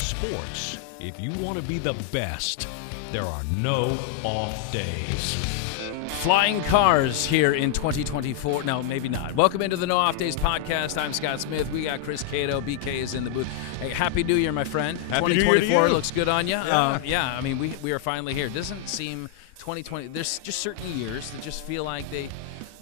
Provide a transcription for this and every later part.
sports, if you want to be the best, there are no off days. Flying cars here in 2024. No, maybe not. Welcome into the No Off Days podcast. I'm Scott Smith. We got Chris Cato. BK is in the booth. Hey, Happy New Year, my friend. Happy 2024 New Year looks good on you. Yeah. I mean, we are finally here. It doesn't seem 2020. There's just certain years that just feel like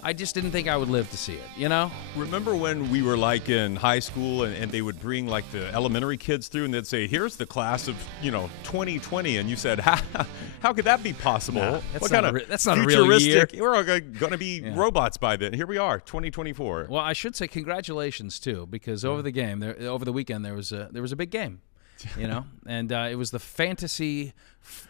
I just didn't think I would live to see it, you know? Remember when we were like in high school and they would bring like the elementary kids through and they'd say, here's the class of, 2020. And you said, how could that be possible? Nah, what kind of that's not a real year. We're all going to be robots by then. Here we are, 2024. Well, I should say congratulations, too, because over the weekend, there was a big game. And it was the fantasy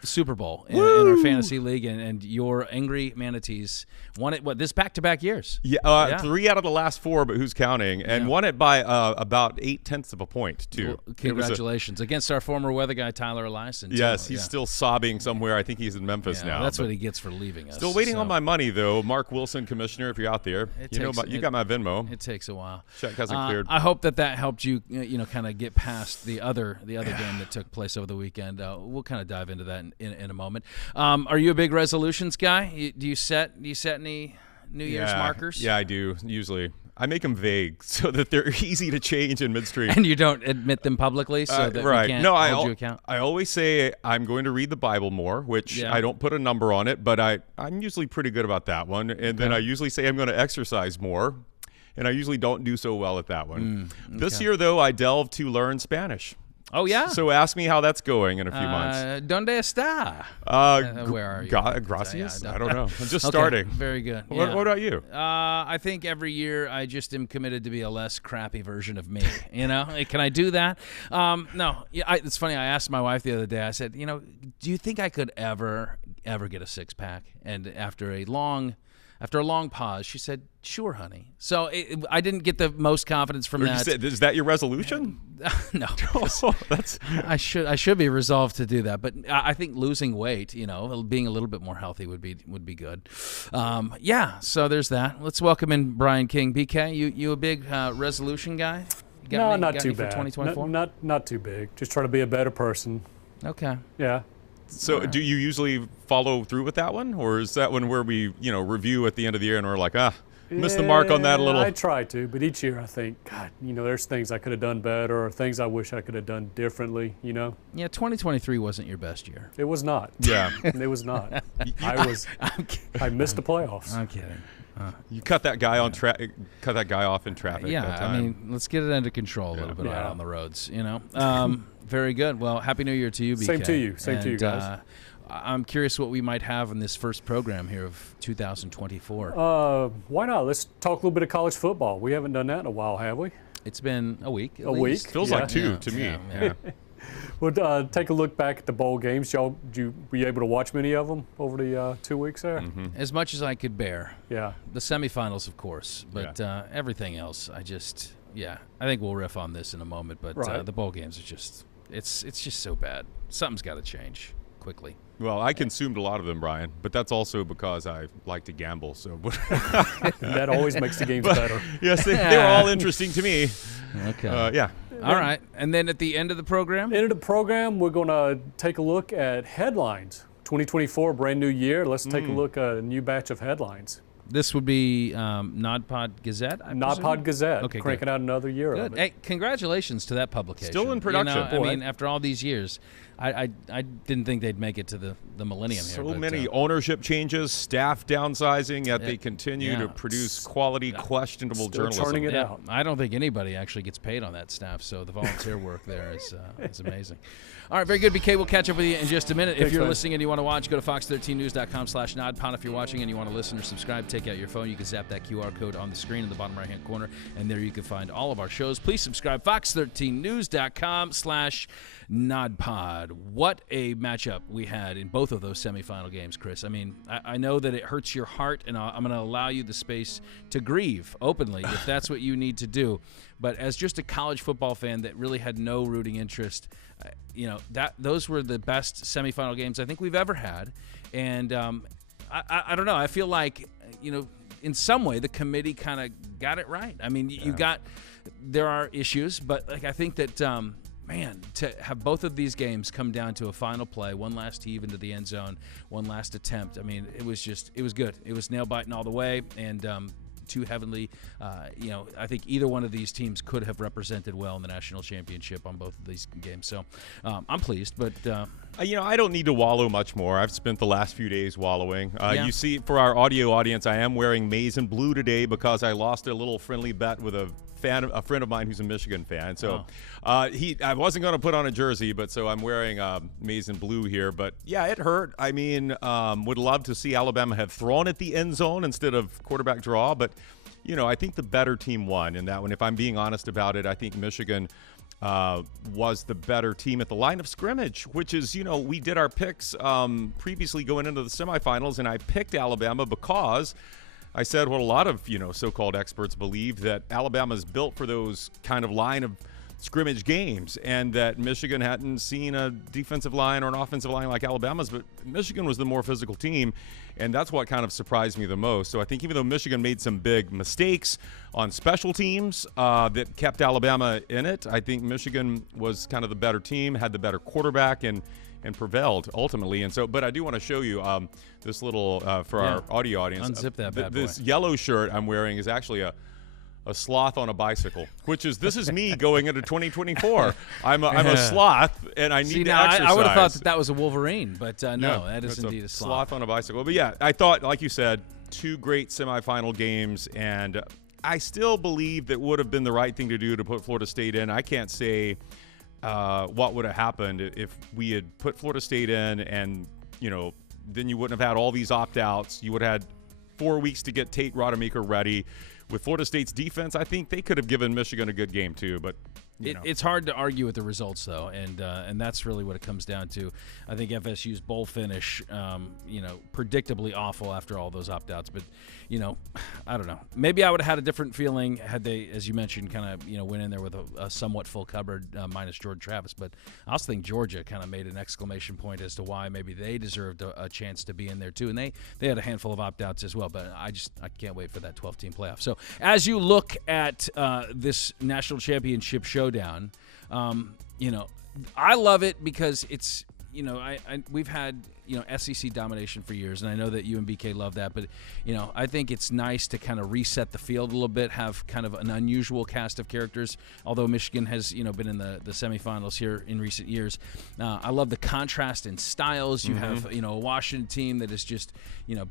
Super Bowl in our fantasy league, and your angry manatees won it. This back-to-back years? Yeah, 3 out of the last 4, but who's counting? And won it by about 0.8 of a point too. Well, congratulations against our former weather guy Tyler Eliason. Yes, he's still sobbing somewhere. I think he's in Memphis now. That's what he gets for leaving us. Still waiting on my money though. Mark Wilson, commissioner, if you're out there, you got my Venmo. It takes a while. Check hasn't cleared. I hope that helped you, kind of get past the other game that took place over the weekend. We'll kind of dive into that in a moment. Are you a big resolutions guy? Do you set any New Year's markers? Yeah, I do. Usually, I make them vague so that they're easy to change in midstream. And you don't admit them publicly, so that we can't hold you account. I always say I'm going to read the Bible more, which I don't put a number on it, but I'm usually pretty good about that one. And then I usually say I'm going to exercise more. And I usually don't do so well at that one. This year, though, I delved to learn Spanish. Oh, yeah? So ask me how that's going in a few months. ¿Dónde está? Where are you? Gracias? I don't know. I'm just starting. Very good. What about you? I think every year I just am committed to be a less crappy version of me. Can I do that? No. It's funny. I asked my wife the other day. I said, do you think I could ever get a six-pack? And after a long pause, she said, "Sure, honey." So I didn't get the most confidence from that. Is that your resolution? No. That's. I should be resolved to do that, but I think losing weight, being a little bit more healthy would be good. So there's that. Let's welcome in Brian King. BK, you a big resolution guy? Not too bad. For 2024? Not too big. Just try to be a better person. Okay. Yeah. So do you usually follow through with that one, or is that one where we, review at the end of the year and we're like, missed the mark on that a little? I try to, but each year I think, God, there's things I could have done better or things I wish I could have done differently, Yeah, 2023 wasn't your best year. It was not. Yeah. It was not. I missed the playoffs. I'm kidding. You cut that guy off in traffic. Yeah, I mean, let's get it under control a little bit out on the roads, Very good. Well, Happy New Year to you, BK. Same to you. Same to you guys. I'm curious what we might have in this first program here of 2024. Why not? Let's talk a little bit of college football. We haven't done that in a while, have we? It's been a week. Week? Feels like 2 to me. Yeah. We'll take a look back at the bowl games. Were you able to watch many of them over the 2 weeks there? Mm-hmm. As much as I could bear. Yeah. The semifinals, of course, but everything else, I think we'll riff on this in a moment, but the bowl games are just, it's just so bad. Something's got to change quickly. Well, I consumed a lot of them, Brian, but that's also because I like to gamble. So that always makes the games better. Yes, they were all interesting to me. Okay. All right. And then at the end of the program? End of the program, we're going to take a look at headlines. 2024, brand new year. Let's take a look at a new batch of headlines. This would be NODPOD Gazette, I presume? NODPOD Gazette. Okay, cranking out another year of it. Hey, congratulations to that publication. Still in production. I mean, after all these years, I didn't think they'd make it to the millennium here. So many ownership changes, staff downsizing, yet they continue to produce quality, questionable journalism. Churning it out. I don't think anybody actually gets paid on that staff, so the volunteer work there is amazing. All right, very good, BK. We'll catch up with you in just a minute. If you're listening and you want to watch, go to fox13news.com/NODPOD. If you're watching and you want to listen or subscribe, take out your phone. You can zap that QR code on the screen in the bottom right-hand corner, and there you can find all of our shows. Please subscribe, fox13news.com/NODPOD. What a matchup we had in both of those semifinal games, Chris. I mean, I know that it hurts your heart, and I'm going to allow you the space to grieve openly if that's what you need to do. But as just a college football fan that really had no rooting interest, those were the best semifinal games I think we've ever had. And I don't know. I feel like, in some way the committee kind of got it right. I mean, there are issues, but I think that man, to have both of these games come down to a final play, one last heave into the end zone, one last attempt. I mean, it was good. It was nail-biting all the way, and too heavenly. I think either one of these teams could have represented well in the national championship on both of these games. So I'm pleased, but I don't need to wallow much more. I've spent the last few days wallowing. Yeah. You see, for our audio audience, I am wearing maize and blue today because I lost a little friendly bet with a friend of mine who's a Michigan fan. So I wasn't going to put on a jersey, but so I'm wearing maize and blue here. But yeah, it hurt. I mean, would love to see Alabama have thrown at the end zone instead of quarterback draw. But, I think the better team won in that one. If I'm being honest about it, I think Michigan was the better team at the line of scrimmage, which is, we did our picks previously going into the semifinals, and I picked Alabama because I said what a lot of, so-called experts believe, that Alabama's built for those kind of line of scrimmage games, and that Michigan hadn't seen a defensive line or an offensive line like Alabama's, but Michigan was the more physical team, and that's what kind of surprised me the most. So I think even though Michigan made some big mistakes on special teams that kept Alabama in it, I think Michigan was kind of the better team, had the better quarterback, and prevailed ultimately. And so, but I do want to show you this little for our audio audience. Unzip that bad boy. This yellow shirt I'm wearing is actually a sloth on a bicycle, this is me going into 2024. I'm a sloth, and I need to exercise. I would have thought that was a Wolverine, but no, that is indeed a sloth. Sloth on a bicycle. But yeah, I thought, like you said, two great semifinal games, and I still believe that would have been the right thing to do to put Florida State in. I can't say what would have happened if we had put Florida State in, and then you wouldn't have had all these opt-outs. You would have had 4 weeks to get Tate Rodemaker ready. With Florida State's defense, I think they could have given Michigan a good game too, but it's hard to argue with the results, though, and that's really what it comes down to. I think FSU's bowl finish, predictably awful after all those opt-outs, but I don't know. Maybe I would have had a different feeling had they, as you mentioned, kind of went in there with a somewhat full cupboard minus Jordan Travis. But I also think Georgia kind of made an exclamation point as to why maybe they deserved a chance to be in there too, and they had a handful of opt-outs as well. But I can't wait for that 12-team playoff. So as you look at this national championship showdown, I love it because it's. We've had SEC domination for years, and I know that you and BK love that, but I think it's nice to kind of reset the field a little bit, have kind of an unusual cast of characters. Although Michigan has been in the semifinals here in recent years, I love the contrast in styles. You have a Washington team that is just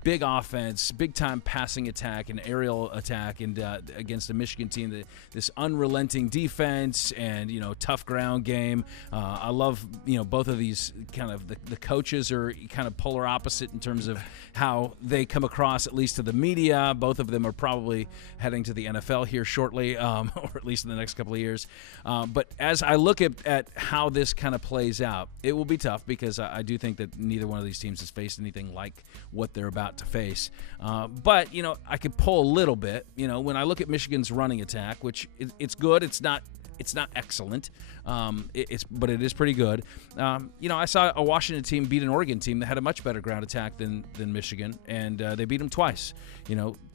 big offense, big time passing attack and aerial attack, and against a Michigan team that this unrelenting defense and tough ground game. I love both of these kind of the coaches are kind of polar opposite in terms of how they come across, at least to the media. Both of them are probably heading to the NFL here shortly, or at least in the next couple of years. But as I look at how this kind of plays out, it will be tough because I do think that neither one of these teams has faced anything like what they're about to face. But, I could pull a little bit. When I look at Michigan's running attack, which it's good, it's not excellent, but it is pretty good. I saw a Washington team beat an Oregon team that had a much better ground attack than Michigan, and they beat them twice.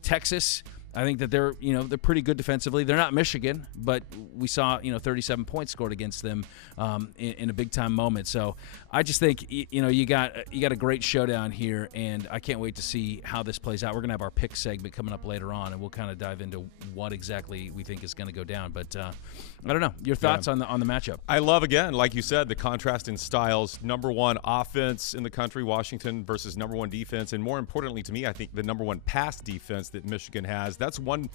Texas, I think that they're pretty good defensively. They're not Michigan, but we saw 37 points scored against them in a big time moment. So I just think you got a great showdown here, and I can't wait to see how this plays out. We're gonna have our pick segment coming up later on, and we'll kind of dive into what exactly we think is going to go down. But I don't know. Your thoughts on the matchup? I love, again, like you said, the contrast in styles. Number one offense in the country, Washington, versus number one defense, and more importantly to me, I think the number one pass defense that Michigan has. That's one.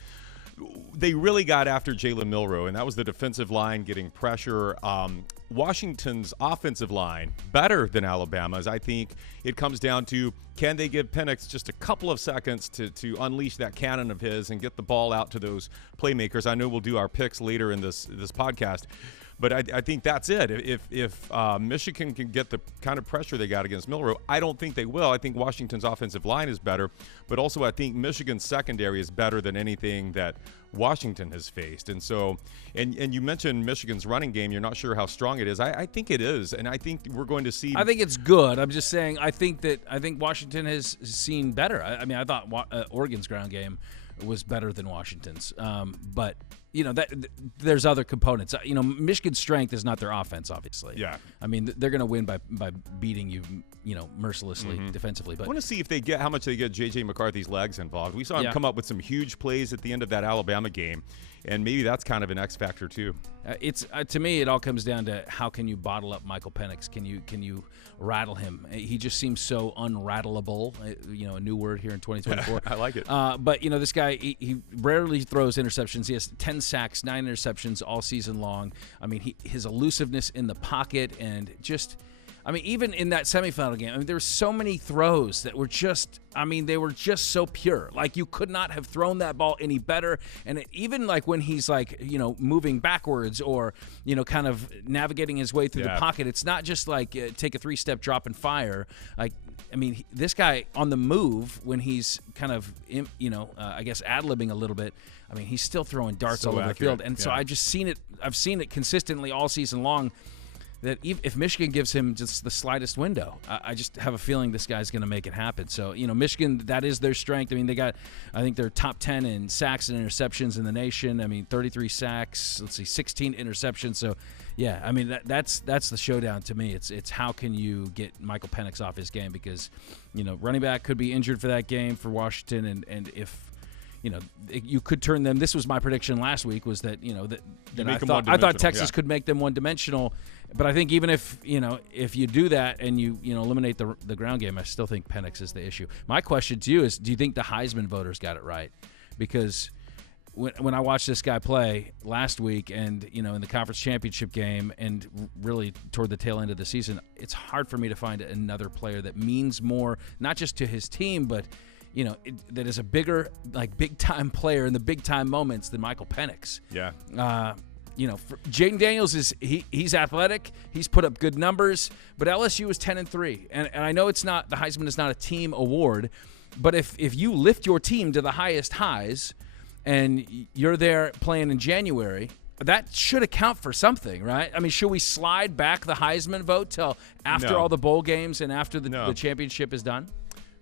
They really got after Jalen Milroe, and that was the defensive line getting pressure. Washington's offensive line, better than Alabama's. I think it comes down to, can they give Penix just a couple of seconds to unleash that cannon of his and get the ball out to those playmakers? I know we'll do our picks later in this podcast, but I think that's it. If Michigan can get the kind of pressure they got against Milroe, I don't think they will. I think Washington's offensive line is better, but also I think Michigan's secondary is better than anything that Washington has faced. And so, and you mentioned Michigan's running game. You're not sure how strong it is. I think it is, and I think we're going to see. I think it's good. I'm just saying. I think Washington has seen better. I thought Oregon's ground game was better than Washington's, but there's other components. Michigan's strength is not their offense, obviously. Yeah. I mean, they're going to win by beating you, mercilessly defensively. But I want to see if how much they get J.J. McCarthy's legs involved. We saw him come up with some huge plays at the end of that Alabama game, and maybe that's kind of an X factor too. To me, it all comes down to how can you bottle up Michael Penix? Can you rattle him? He just seems so unrattleable. A new word here in 2024. I like it. But this guy, he rarely throws interceptions. He has 10 sacks, 9 interceptions all season long. I mean, his elusiveness in the pocket and just. Even in that semifinal game, there were so many throws that were just, they were just so pure. Like, you could not have thrown that ball any better. And even like when he's like, moving backwards or, kind of navigating his way through the pocket, it's not just like take a 3-step drop and fire. Like, this guy on the move when he's kind of, I guess ad-libbing a little bit. He's still throwing darts all over the field. And so I've seen it consistently all season long. That if Michigan gives him just the slightest window, I just have a feeling this guy's going to make it happen. So, Michigan, that is their strength. I think they're top 10 in sacks and interceptions in the nation. 33 sacks, 16 interceptions. So, yeah, that's the showdown to me. It's how can you get Michael Penix off his game because, running back could be injured for that game for Washington, and if you could turn them. This was my prediction last week. Was that I thought Texas could make them one-dimensional, but I think even if you do that and you eliminate the ground game, I still think Penix is the issue. My question to you is: do you think the Heisman voters got it right? Because when I watched this guy play last week, and in the conference championship game, and really toward the tail end of the season, it's hard for me to find another player that means more, not just to his team, but that is a bigger, big-time player in the big-time moments than Michael Penix. Yeah. Jaden Daniels he's athletic. He's put up good numbers, but LSU is 10-3. And I know the Heisman is not a team award, but if you lift your team to the highest highs and you're there playing in January, that should account for something, right? Should we slide back the Heisman vote till after all the bowl games and after the championship is done?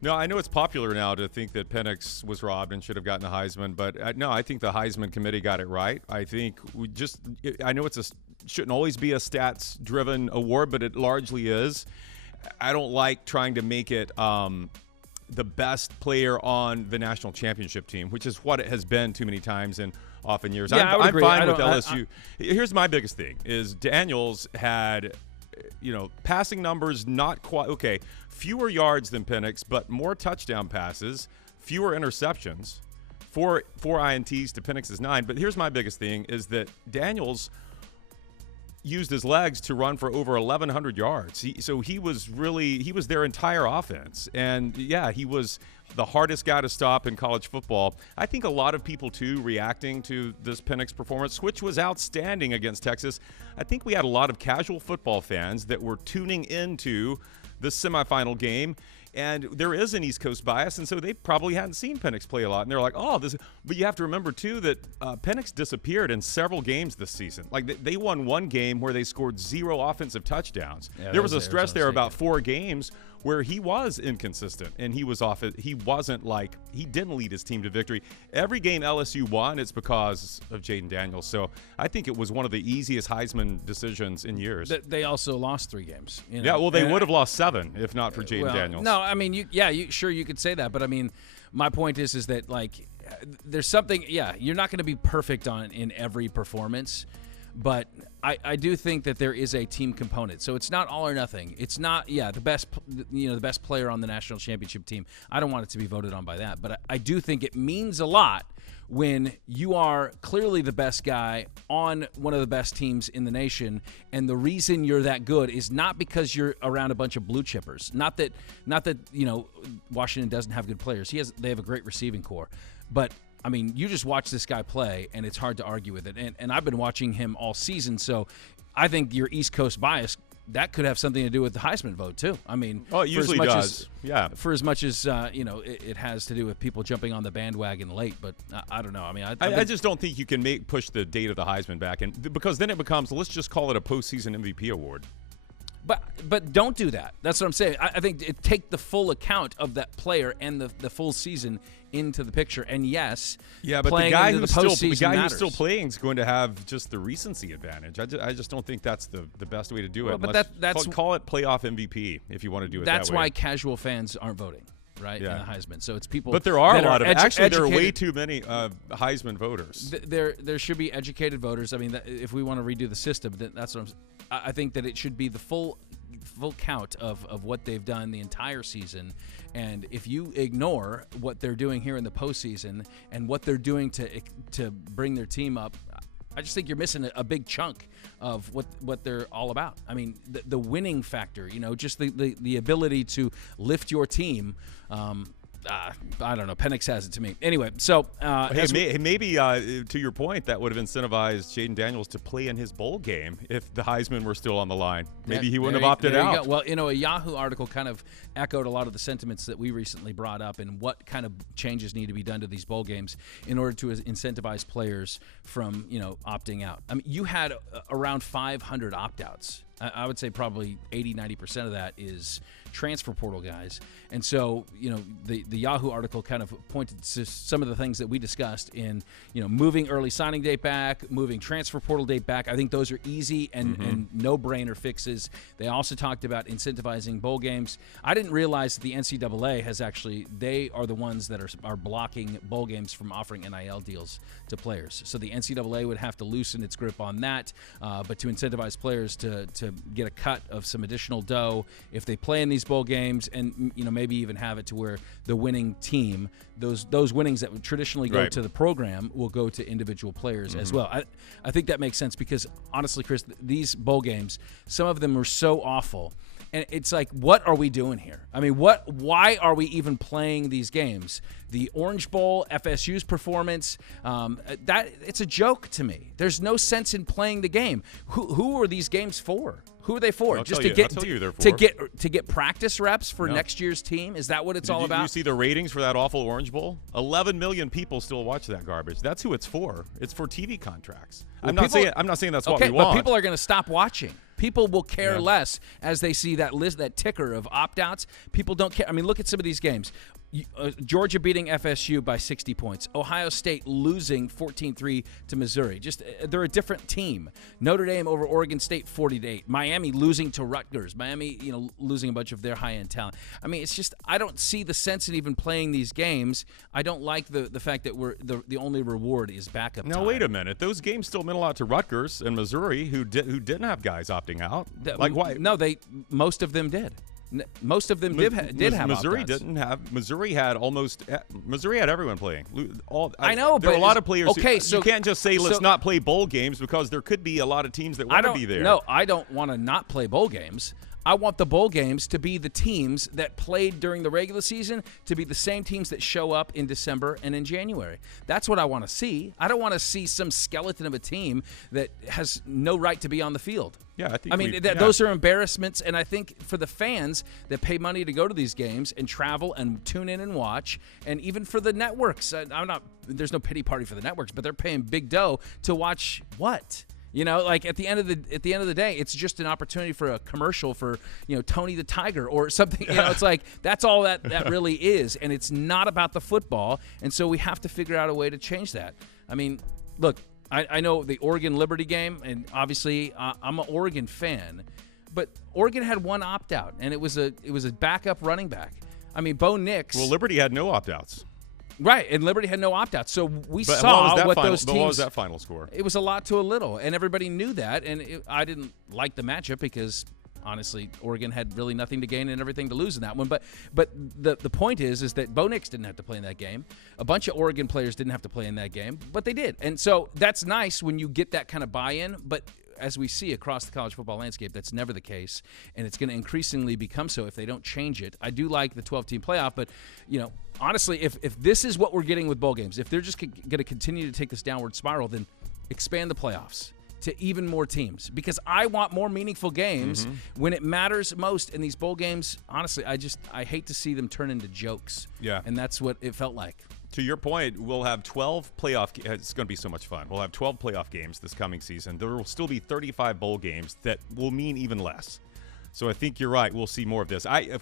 No, I know it's popular now to think that Penix was robbed and should have gotten a Heisman, but no, I think the Heisman committee got it right. I think I know shouldn't always be a stats-driven award, but it largely is. I don't like trying to make it the best player on the national championship team, which is what it has been too many times in often years. Yeah, I'm fine with LSU. Here's my biggest thing is Daniels had passing numbers not quite okay. Fewer yards than Penix, but more touchdown passes, fewer interceptions, four INTs to Penix's 9. But here's my biggest thing is that Daniels used his legs to run for over 1,100 yards. He was their entire offense. And, yeah, he was the hardest guy to stop in college football. I think a lot of people, too, reacting to this Penix performance, which was outstanding against Texas. I think we had a lot of casual football fans that were tuning into the semifinal game, and there is an East Coast bias, and so they probably hadn't seen Penix play a lot, and they're like, oh, this. But you have to remember, too, that Penix disappeared in several games this season. Like, they won one game where they scored 0 offensive touchdowns. Yeah, there was a stretch there about 4 games where he was inconsistent, and he was off. He didn't lead his team to victory. Every game LSU won, it's because of Jaden Daniels. So I think it was one of the easiest Heisman decisions in years. They also lost 3 games. Yeah, well, they would have lost 7 if not for Jaden Daniels. No, you could say that, but my point is that there's something. Yeah, you're not going to be perfect in every performance, but I do think that there is a team component. So it's not all or nothing. It's not the best player on the national championship team. I don't want it to be voted on by that, but I do think it means a lot when you are clearly the best guy on one of the best teams in the nation, and the reason you're that good is not because you're around a bunch of blue chippers. Not that Washington doesn't have good players. They have a great receiving core, but you just watch this guy play, and it's hard to argue with it. And I've been watching him all season, so I think your East Coast bias, that could have something to do with the Heisman vote, too. It usually does. For as much as, it has to do with people jumping on the bandwagon late, but I don't know. I just don't think you can push the date of the Heisman back, because then it becomes, let's just call it a postseason MVP award. But don't do that. That's what I'm saying. I think take the full account of that player and the full season into the picture. And yes, yeah, but the guy who's still playing is going to have just the recency advantage. I just don't think that's the best way to do it. Well, but that's call it playoff MVP if you want to do it that way. That's why casual fans aren't voting. Right, in the Heisman. So it's people. But there are a lot of actually. There are way too many Heisman voters. There should be educated voters. I mean, if we want to redo the system, that's what I think that it should be the full count of what they've done the entire season. And if you ignore what they're doing here in the postseason and what they're doing to bring their team up, I just think you're missing a big chunk of what they're all about. I mean, the winning factor, just the ability to lift your team. I don't know. Penix has it to me. Anyway, so maybe to your point, that would have incentivized Jaden Daniels to play in his bowl game if the Heisman were still on the line. Maybe he wouldn't have opted out. Well, a Yahoo article kind of echoed a lot of the sentiments that we recently brought up and what kind of changes need to be done to these bowl games in order to incentivize players from opting out. I mean, you had around 500 opt-outs. I would say probably 80-90% of that is transfer portal guys. And so, the Yahoo article kind of pointed to some of the things that we discussed in, moving early signing date back, moving transfer portal date back. I think those are easy and no-brainer fixes. They also talked about incentivizing bowl games. I didn't realize that the NCAA has actually, they are the ones that are blocking bowl games from offering NIL deals to players. So the NCAA would have to loosen its grip on that, but to incentivize players to get a cut of some additional dough if they play in these bowl games, and maybe even have it to where the winning team, those winnings that would traditionally go to the program will go to individual players as well. I think that makes sense because honestly, Chris, these bowl games, some of them are so awful. And it's like, what are we doing here? I mean, why are we even playing these games? The Orange Bowl, FSU's performance, that it's a joke to me. There's no sense in playing the game. Who are these games for? Who are they for? Just to get practice reps for next year's team? Is that what it's all about? Did you see the ratings for that awful Orange Bowl? 11 million people still watch that garbage. That's who it's for. It's for TV contracts. Well, I'm not saying that's what we want. But people are going to stop watching. People will care less as they see that list, that ticker of opt-outs. People don't care. I mean, look at some of these games. Georgia beating FSU by 60 points. Ohio State losing 14-3 to Missouri. Just they're a different team. Notre Dame over Oregon State 40-8. Miami losing to Rutgers. Miami, losing a bunch of their high-end talent. I mean, it's just I don't see the sense in even playing these games. I don't like the fact that the only reward is backup time. Now wait a minute. Those games still meant a lot to Rutgers and Missouri who didn't have guys opting out. Like why? No, most of them did. Most of them did have Missouri opt-outs. Didn't have. Missouri had everyone playing. I know, there but are a lot of players. Okay, so you can't just say let's not play bowl games because there could be a lot of teams that want to be there. No, I don't want to not play bowl games. I want the bowl games to be the teams that played during the regular season to be the same teams that show up in December and in January. That's what I want to see. I don't want to see some skeleton of a team that has no right to be on the field. Yeah, I mean, those are embarrassments, and I think for the fans that pay money to go to these games and travel and tune in and watch, and even for the networks, there's no pity party for the networks, but they're paying big dough to watch what? At the end of the day, it's just an opportunity for a commercial for Tony the Tiger or something. It's like that's all that really is, and it's not about the football. And so we have to figure out a way to change that. I mean, look, I know the Oregon Liberty game, and obviously I'm an Oregon fan, but Oregon had one opt out, and it was a backup running back. I mean, Bo Nix. Well, Liberty had no opt outs. Right, and Liberty had no opt-outs. So we saw what those teams. What was that final score? It was a lot to a little, and everybody knew that. And I didn't like the matchup because, honestly, Oregon had really nothing to gain and everything to lose in that one. But the point is that Bo Nix didn't have to play in that game. A bunch of Oregon players didn't have to play in that game, but they did. And so that's nice when you get that kind of buy-in, but as we see across the college football landscape, that's never the case, and it's going to increasingly become so if they don't change it. I do like the 12-team playoff, but, honestly, if this is what we're getting with bowl games, if they're just going to continue to take this downward spiral, then expand the playoffs to even more teams because I want more meaningful games when it matters most. In these bowl games, honestly, I hate to see them turn into jokes. Yeah. And that's what it felt like. To your point, we'll have 12 playoff. It's going to be so much fun. We'll have 12 playoff games this coming season. There will still be 35 bowl games that will mean even less. So I think you're right. We'll see more of this. I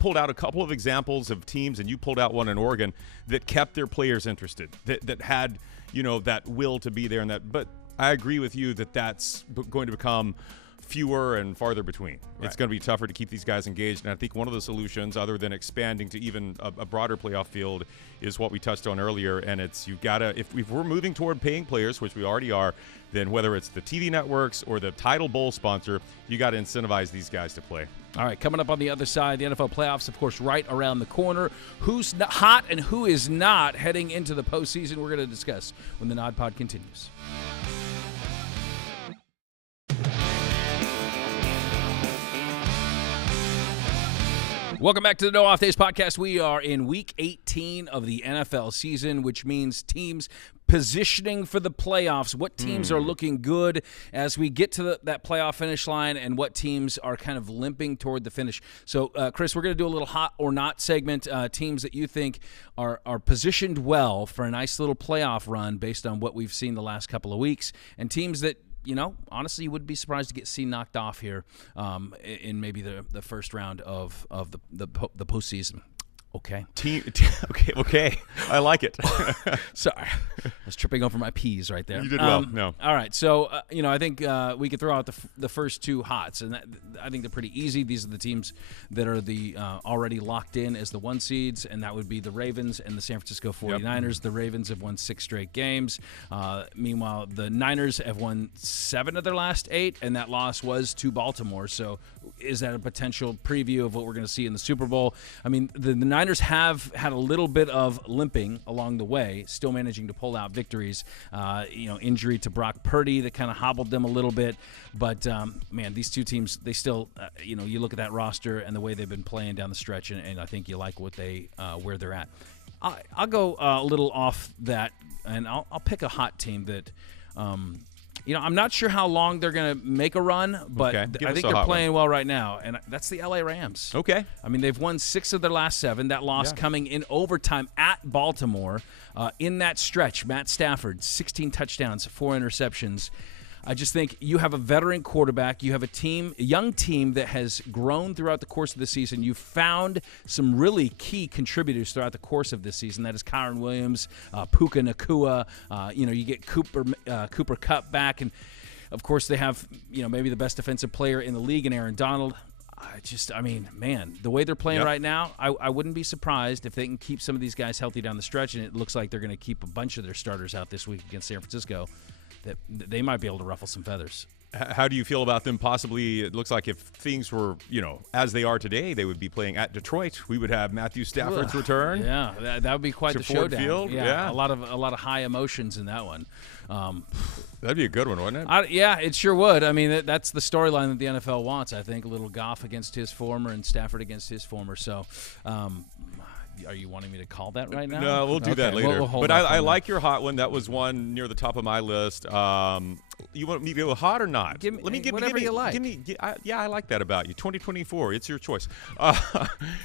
pulled out a couple of examples of teams, and you pulled out one in Oregon that kept their players interested, that had, that will to be there. But I agree with you that that's going to become fewer and farther between. Right. It's going to be tougher to keep these guys engaged. And I think one of the solutions, other than expanding to even a broader playoff field, is what we touched on earlier. And it's, you've got to, if we're moving toward paying players, which we already are, then whether it's the TV networks or the title bowl sponsor, you got to incentivize these guys to play. All right, coming up on the other side, the NFL playoffs, of course, right around the corner. Who's hot and who is not heading into the postseason, we're going to discuss when the NOD Pod continues. Welcome back to the No Off Days podcast. We are in week 18 of the NFL season, which means teams positioning for the playoffs. What teams are looking good as we get to that playoff finish line, and what teams are kind of limping toward the finish. So, Chris, we're going to do a little hot or not segment, teams that you think are positioned well for a nice little playoff run based on what we've seen the last couple of weeks, and teams that, honestly, you would be surprised to get knocked off here in maybe the first round of the postseason. Okay. Okay. I like it. Sorry. I was tripping over my P's right there. You did well. No. All right. So, I think we could throw out the first two hots, and I think they're pretty easy. These are the teams that are the already locked in as the 1 seeds, and that would be the Ravens and the San Francisco 49ers. Yep. The Ravens have won 6 straight games. Meanwhile, the Niners have won 7 of their last 8, and that loss was to Baltimore. So is that a potential preview of what we're going to see in the Super Bowl? I mean, the Niners have had a little bit of limping along the way, still managing to pull out victories. Injury to Brock Purdy that kind of hobbled them a little bit. But, man, these two teams, they still, you look at that roster and the way they've been playing down the stretch, and I think you like what where they're at. I'll go a little off that, and I'll pick a hot team that I'm not sure how long they're going to make a run, but I think they're playing well right now, and that's the LA Rams. Okay. I mean, they've won 6 of their last 7. That loss coming in overtime at Baltimore. In that stretch, Matt Stafford, 16 touchdowns, 4 interceptions. I just think you have a veteran quarterback. You have a young team that has grown throughout the course of the season. You found some really key contributors throughout the course of this season. That is Kyren Williams, Puka Nacua. You get Cooper Kupp back, and of course they have maybe the best defensive player in the league in Aaron Donald. The way they're playing right now, I wouldn't be surprised if they can keep some of these guys healthy down the stretch, and it looks like they're going to keep a bunch of their starters out this week against San Francisco. That they might be able to ruffle some feathers. How do you feel about them possibly? It looks like if things were, as they are today, they would be playing at Detroit. We would have Matthew Stafford's return. Yeah, that would be quite the showdown. Field. Yeah, a lot of high emotions in that one. That'd be a good one, wouldn't it? It sure would. I mean, that's the storyline that the NFL wants. I think a little Goff against his former and Stafford against his former. So. Are you wanting me to call that right now? No, we'll do that later. But I like your hot one. That was one near the top of my list. You want me to go hot or not? Let me give whatever you like. I like that about you. 2024, it's your choice.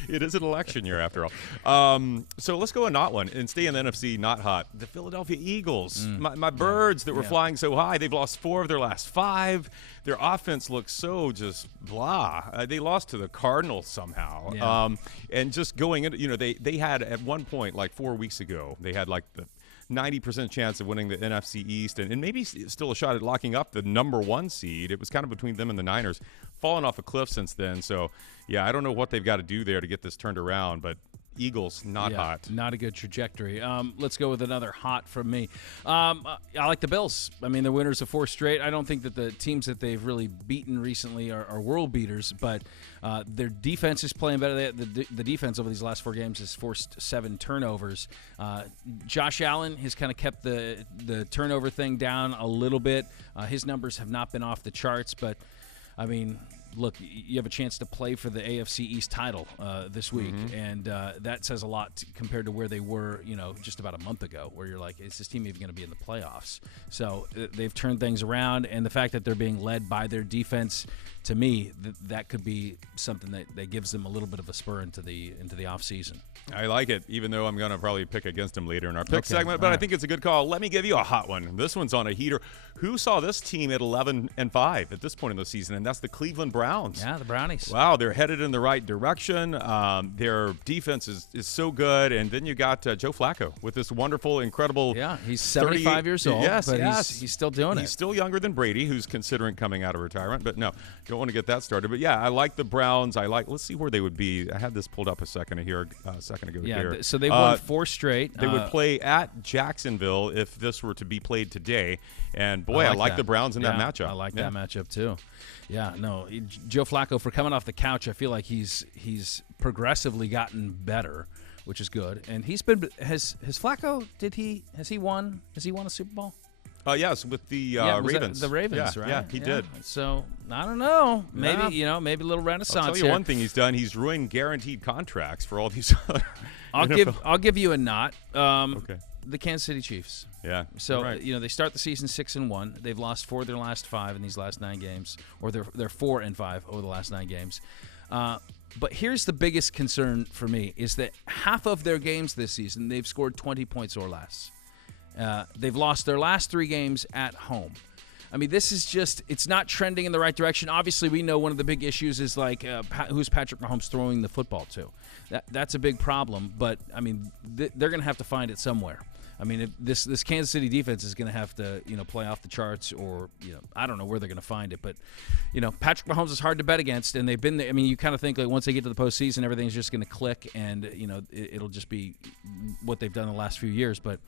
It is an election year after all. So let's go a not one and stay in the NFC not hot. The Philadelphia Eagles, my birds that were flying so high, they've lost 4 of their last 5. Their offense looks so just blah. They lost to the Cardinals somehow. Yeah. And just going into, they had at one point, like 4 weeks ago, they had like the 90% chance of winning the NFC East and maybe still a shot at locking up the number 1 seed. It was kind of between them and the Niners. Fallen off a cliff since then. So, I don't know what they've got to do there to get this turned around, but Eagles, not hot. Not a good trajectory. Let's go with another hot from me. I like the Bills. I mean, they're winners of 4 straight. I don't think that the teams that they've really beaten recently are world beaters, but their defense is playing better. The defense over these last 4 games has forced 7 turnovers. Josh Allen has kind of kept the turnover thing down a little bit. His numbers have not been off the charts, but, I mean, look, you have a chance to play for the AFC East title this week, and that says a lot compared to where they were, just about a month ago, where you're like, is this team even going to be in the playoffs? So they've turned things around, and the fact that they're being led by their defense to me, that could be something that gives them a little bit of a spur into the off season. I like it, even though I'm going to probably pick against him later in our pick segment, but I think it's a good call. Let me give you a hot one. This one's on a heater. Who saw this team at 11-5 at this point in the season? And that's the Cleveland Browns. Yeah, the Brownies. Wow, they're headed in the right direction. Their defense is so good. And then you got Joe Flacco with this wonderful, incredible. Yeah, he's 75 years old. Yes, but yes. He's still doing it. He's still younger than Brady, who's considering coming out of retirement. But no, don't want to get that started. But yeah, I like the Browns. Let's see where they would be. I had this pulled up a second ago here. So they won 4 straight. They would play at Jacksonville if this were to be played today. And boy, I like the Browns in that matchup. I like that matchup too. Yeah, no, Joe Flacco, for coming off the couch, I feel like he's progressively gotten better, which is good. And he's been has Flacco has he won a Super Bowl? Yes, with the Ravens. The Ravens, right? Yeah, he did. So I don't know. Maybe maybe a little renaissance. I'll tell you one thing he's done. He's ruined guaranteed contracts for all these other. I'll give you a knot. Okay. The Kansas City Chiefs. Yeah. So they start the season 6-1. They've lost 4 of their last 5 in these last 9 games, or they're 4-5 over the last 9 games. But here's the biggest concern for me is that half of their games this season they've scored 20 points or less. They've lost their last 3 games at home. I mean, this is it's not trending in the right direction. Obviously, we know one of the big issues is who's Patrick Mahomes throwing the football to. That's a big problem, but I mean, they're going to have to find it somewhere. I mean, this Kansas City defense is going to have to, play off the charts, or I don't know where they're going to find it. But Patrick Mahomes is hard to bet against, and they've been there. I mean, you kind of think like once they get to the postseason, everything's just going to click, and it'll just be what they've done the last few years. But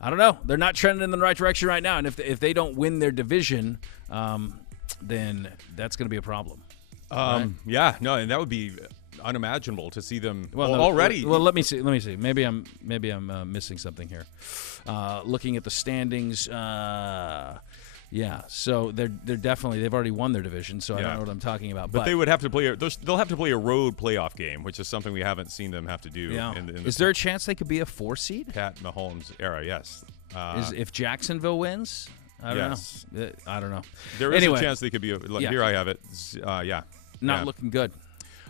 I don't know. They're not trending in the right direction right now, and if they don't win their division, then that's going to be a problem. Right? Yeah, no, and that would be unimaginable to see them already. Well, let me see. Maybe I'm missing something here. Looking at the standings, so they're definitely they've already won their division. So I don't know what I'm talking about. But they would have to play. They'll have to play a road playoff game, which is something we haven't seen them have to do. Yeah. Is there a chance they could be a 4 seed? Pat Mahomes era, yes. If Jacksonville wins? I don't know. I don't know. There is a chance they could be. Here I have it. Not looking good.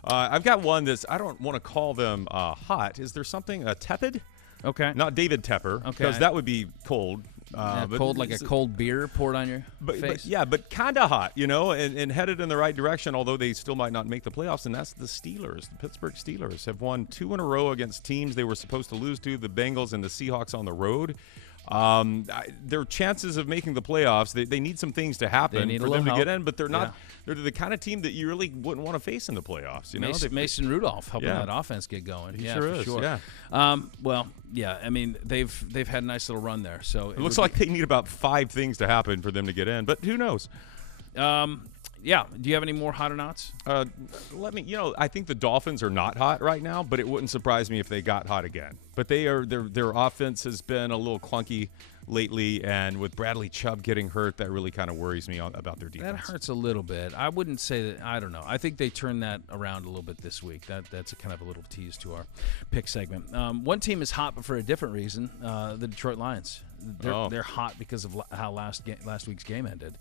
I've got one that's, I don't want to call them hot. Is there something, tepid? Okay. Not David Tepper, because that would be cold. Cold, like a cold beer poured on your face? But kind of hot, and headed in the right direction, although they still might not make the playoffs, and that's the Steelers. The Pittsburgh Steelers have won 2 in a row against teams they were supposed to lose to, the Bengals and the Seahawks on the road. Their chances of making the playoffs, they need some things to happen for them to get in, but they're not. They're the kind of team that you really wouldn't want to face in the playoffs. Mason Rudolph helping that offense get going. He sure is. Sure. Yeah. I mean, they've had a nice little run there. So it looks like they need about 5 things to happen for them to get in, but who knows? Yeah. Do you have any more hot or nots? I think the Dolphins are not hot right now, but it wouldn't surprise me if they got hot again. But their offense has been a little clunky lately, and with Bradley Chubb getting hurt, that really kind of worries me about their defense. That hurts a little bit. I wouldn't say that. I don't know. I think they turned that around a little bit this week. That's a kind of a little tease to our pick segment. One team is hot, but for a different reason. The Detroit Lions. They're hot because of how last week's game ended.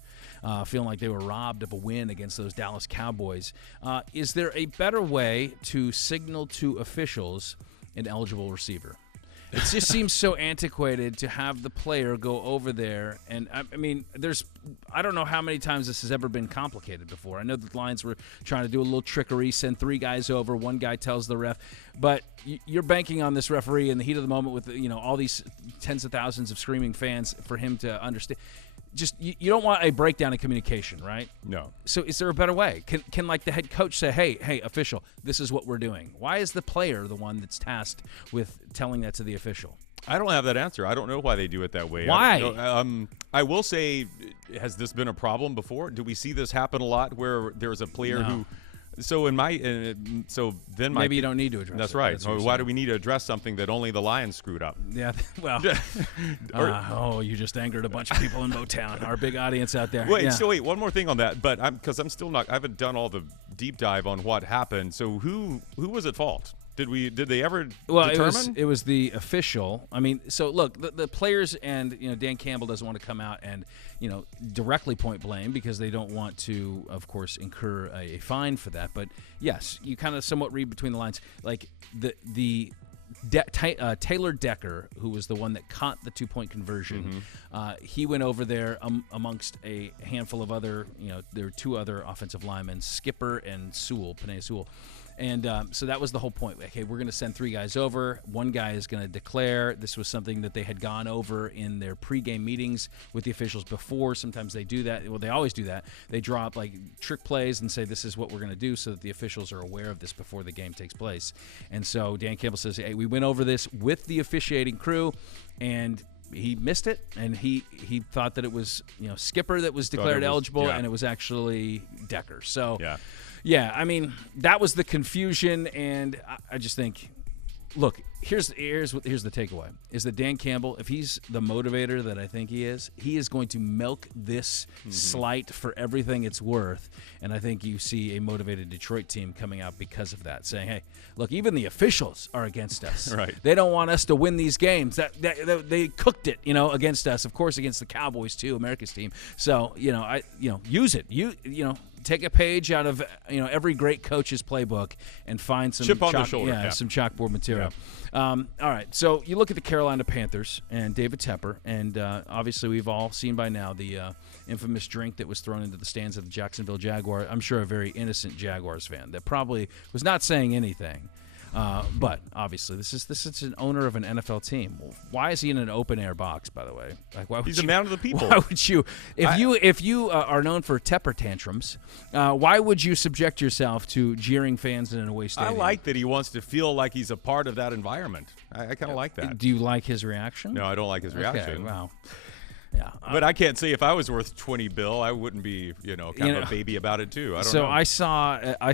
Feeling like they were robbed of a win against those Dallas Cowboys. Is there a better way to signal to officials an eligible receiver? It just seems so antiquated to have the player go over there. And, I mean, I don't know how many times this has ever been complicated before. I know the Lions were trying to do a little trickery, send 3 guys over, 1 guy tells the ref. But you're banking on this referee in the heat of the moment with, all these tens of thousands of screaming fans for him to understand. Just you don't want a breakdown in communication, right? No. So is there a better way? Can like the head coach say, hey, official, this is what we're doing? Why is the player the one that's tasked with telling that to the official? I don't have that answer. I don't know why they do it that way. Why? I will say, has this been a problem before? Do we see this happen a lot where there's a player who – maybe you don't need to address that's it. right. That's why do we need to address something that only the Lions screwed up? Yeah, well, you just angered a bunch of people in Motown, our big audience out there. Wait, one more thing on that, but because I'm still not, I haven't done all the deep dive on what happened. So who was at fault? Did they ever well, determine? It was the official. I mean, so look, the players and Dan Campbell doesn't want to come out and directly point blame because they don't want to, of course, incur a fine for that. But yes, you kind of somewhat read between the lines. Like Taylor Decker, who was the one that caught the 2-point conversion, he went over there amongst a handful of other, there were 2 other offensive linemen, Skipper and Panay Sewell. And so that was the whole point. Okay, we're going to send 3 guys over. 1 guy is going to declare. This was something that they had gone over in their pregame meetings with the officials before. Sometimes they do that. Well, they always do that. They draw up like trick plays and say, this is what we're going to do so that the officials are aware of this before the game takes place. And so Dan Campbell says, hey, we went over this with the officiating crew, and he missed it, and he thought that it was Skipper that was declared eligible, and it was actually Decker. So yeah, I mean, that was the confusion, and I just think, look, here's the takeaway, is that Dan Campbell, if he's the motivator that I think he is going to milk this slight for everything it's worth, and I think you see a motivated Detroit team coming out because of that, saying, hey, look, even the officials are against us. Right. They don't want us to win these games. They cooked it, against us, of course, against the Cowboys too, America's team. So, use it. Take a page out of every great coach's playbook and find some chip on the shoulder, some chalkboard material. All right, so you look at the Carolina Panthers and David Tepper, and obviously we've all seen by now the infamous drink that was thrown into the stands of the Jacksonville Jaguars. I'm sure a very innocent Jaguars fan that probably was not saying anything. But obviously, this is an owner of an NFL team. Why is he in an open air box? By the way, like why would he's a man of the people. Why would you, if you are known for Tepper tantrums, why would you subject yourself to jeering fans in an away stadium? I like that he wants to feel like he's a part of that environment. I kind of like that. Do you like his reaction? No, I don't like his reaction. Okay, wow. Yeah, but I can't say if I was worth $20 billion, I wouldn't be, kind of a baby about it too. I don't know. So I saw, I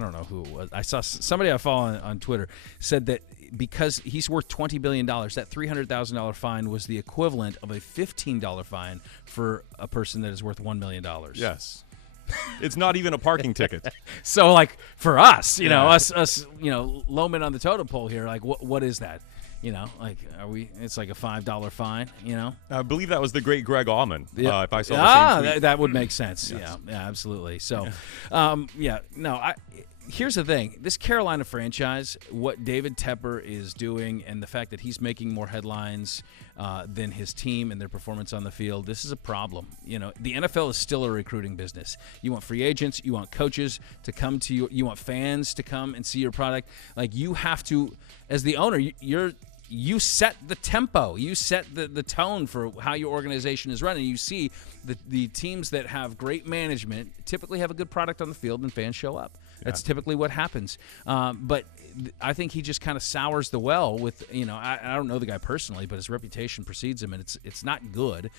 don't know who it was. I saw somebody I follow on Twitter said that because he's worth $20 billion, that $300,000 fine was the equivalent of a $15 fine for a person that is worth $1 million. Yes. It's not even a parking ticket. So, like, for us, us, low men on the totem pole here, like, what is that? Are we? It's like a $5 fine. I believe that was the great Greg Allman. Yeah. If I saw the same tweet. That would make sense. Yes. Yeah, absolutely. So, here's the thing: this Carolina franchise, what David Tepper is doing, and the fact that he's making more headlines than his team and their performance on the field, this is a problem. The NFL is still a recruiting business. You want free agents, you want coaches to come to you, you want fans to come and see your product. Like, you have to, as the owner, you set the tempo. You set the tone for how your organization is running. You see the teams that have great management typically have a good product on the field and fans show up. That's typically what happens. But I think he just kind of sours the well with, I don't know the guy personally, but his reputation precedes him, and it's not good.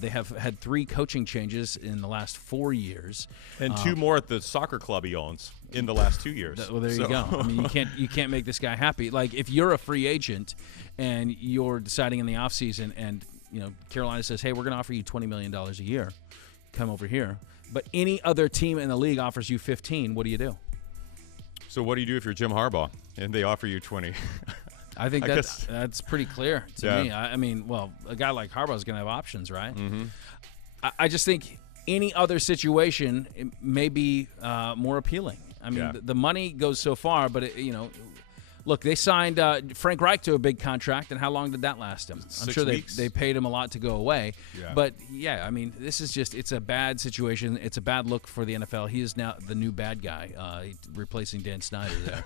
They have had 3 coaching changes in the last 4 years. And 2 more at the soccer club he owns in the last 2 years. Well, there you go. I mean, you can't make this guy happy. Like, if you're a free agent and you're deciding in the offseason and, Carolina says, hey, we're going to offer you $20 million a year. Come over here. But any other team in the league offers you 15, what do you do? So what do you do if you're Jim Harbaugh and they offer you 20? I think that's pretty clear to me. I mean, well, a guy like Harbaugh is going to have options, right? Mm-hmm. I just think any other situation may be more appealing. I mean, the money goes so far, but look, they signed Frank Reich to a big contract, and how long did that last him? I'm sure they paid him a lot to go away. Yeah. But, I mean, this is it's a bad situation. It's a bad look for the NFL. He is now the new bad guy, replacing Dan Snyder there.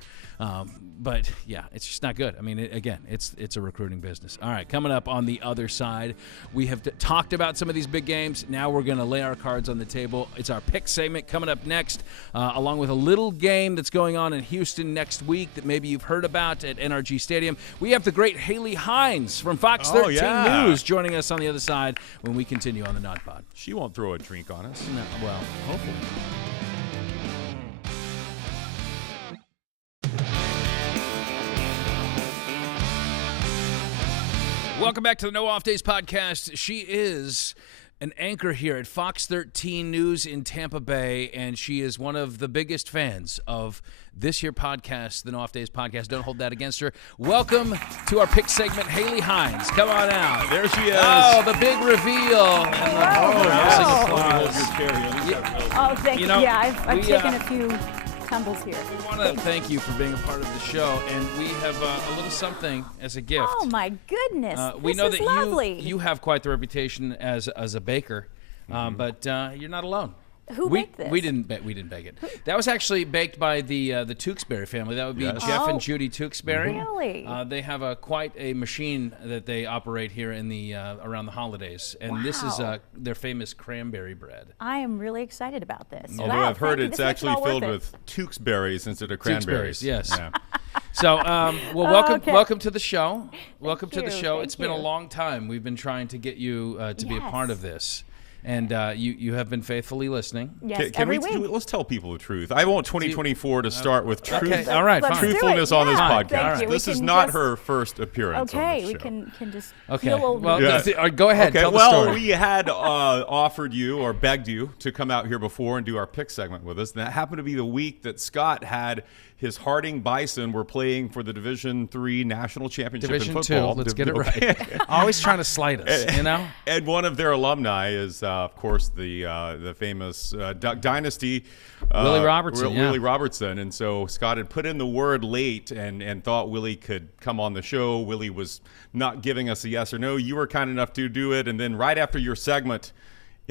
But, it's just not good. I mean, again, it's a recruiting business. All right, coming up on the other side, we have talked about some of these big games. Now we're going to lay our cards on the table. It's our pick segment coming up next, along with a little game that's going on in Houston next week that maybe you've heard about at NRG Stadium. We have the great Haley Hines from Fox 13 News joining us on the other side when we continue on the NOD Pod. She won't throw a drink on us. No, well, hopefully. Welcome back to the No Off Days podcast. She is an anchor here at Fox 13 News in Tampa Bay, and she is one of the biggest fans of this here podcast, the No Off Days podcast. Don't hold that against her. Welcome to our pick segment, Haley Hines. Come on out. There she is. Oh, the big reveal. Oh, thank you. Yeah, I've taken a few tumbles here. We want to thank you for being a part of the show, and we have a little something as a gift. Oh my goodness! We know that lovely. you have quite the reputation as a baker, but you're not alone. Who baked this? We didn't bake it. That was actually baked by the Tewksbury family. That would be Jeff and Judy Tewksbury. Really? They have quite a machine that they operate here in the around the holidays, and this is their famous cranberry bread. I am really excited about this. Although I've heard it's actually filled with Tewksberries instead of cranberries. Yes. Yeah. So, welcome to the show. Welcome to the show. It's been a long time. We've been trying to get you to be a part of this. And you have been faithfully listening. Yes, every week. Let's tell people the truth. I want 2024 to start with truth. Okay. All right, truthfulness on this podcast. Thank you. This is not her first appearance on this show. We can just Okay. feel old. Well, go ahead. Okay. Tell the story. We had offered you or begged you to come out here before and do our pick segment with us. And that happened to be the week that Scott had his Harding Bison were playing for the Division III National Championship Division in football. II. Let's get it right. Always trying to slight us, you know? And one of their alumni is, of course, the famous Duck Dynasty. Willie Robertson. Willie Robertson. And so Scott had put in the word late and thought Willie could come on the show. Willie was not giving us a yes or no. You were kind enough to do it. And then right after your segment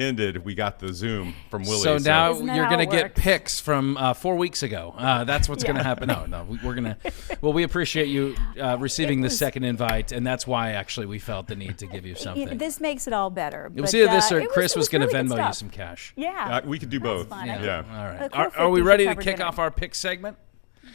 ended, we got the Zoom from Willie. So now you're going to get picks from 4 weeks ago. That's what's going to happen. No, we're going to. Well, we appreciate you receiving the second invite, and that's why actually we felt the need to give you something. This makes it all better. It was either this or Chris was going to Venmo you some cash. Yeah. We could do both. Yeah. All right. Cool Are we ready to kick dinner. off our pick segment?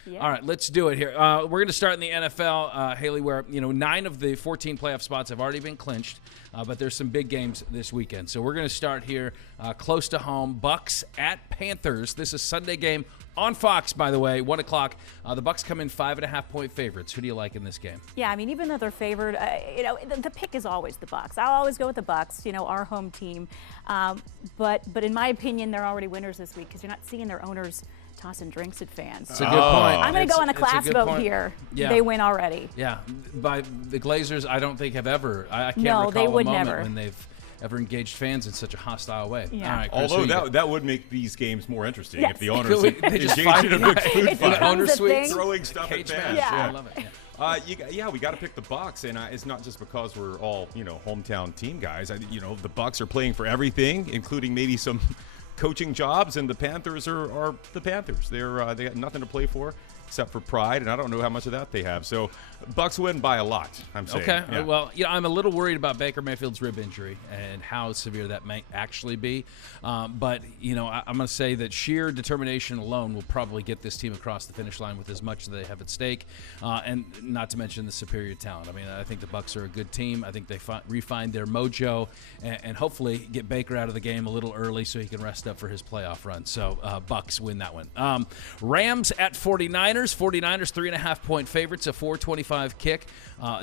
Yeah. All right, let's do it here. We're going to start in the NFL, Haley, where 9 of the 14 playoff spots have already been clinched, but there's some big games this weekend. So we're going to start here close to home. Bucs at Panthers. This is a Sunday game on Fox, by the way, 1 o'clock. The Bucs come in 5.5-point favorites. Who do you like in this game? Yeah, I mean, even though they're favored, the pick is always the Bucs. I'll always go with the Bucs, our home team. But in my opinion, they're already winners this week because you're not seeing their owners tossing drinks at fans. It's a good point. I'm going to go on a class vote here. Yeah. They win already. Yeah. By the Glazers, I don't think have ever. I can't recall they would a moment never. when they've ever engaged fans in such a hostile way. Yeah. All right, Chris, Although that would make these games more interesting if the owners They just engaged in a big food It fight. becomes Owner a suite, thing. Throwing stuff at cage fans. match. Yeah. I love it. We got to pick the Bucs, and it's not just because we're all hometown team guys. The Bucs are playing for everything, including maybe some coaching jobs, and the Panthers are the Panthers. They got nothing to play for except for pride, and I don't know how much of that they have. So Bucs win by a lot, I'm saying. Okay. Yeah. Well, I'm a little worried about Baker Mayfield's rib injury and how severe that might actually be. But I'm going to say that sheer determination alone will probably get this team across the finish line with as much as they have at stake, and not to mention the superior talent. I mean, I think the Bucs are a good team. I think they refine their mojo and hopefully get Baker out of the game a little early so he can rest up for his playoff run. So Bucs win that one. Rams at 49ers. 49ers 3.5-point favorites, a 425 kick.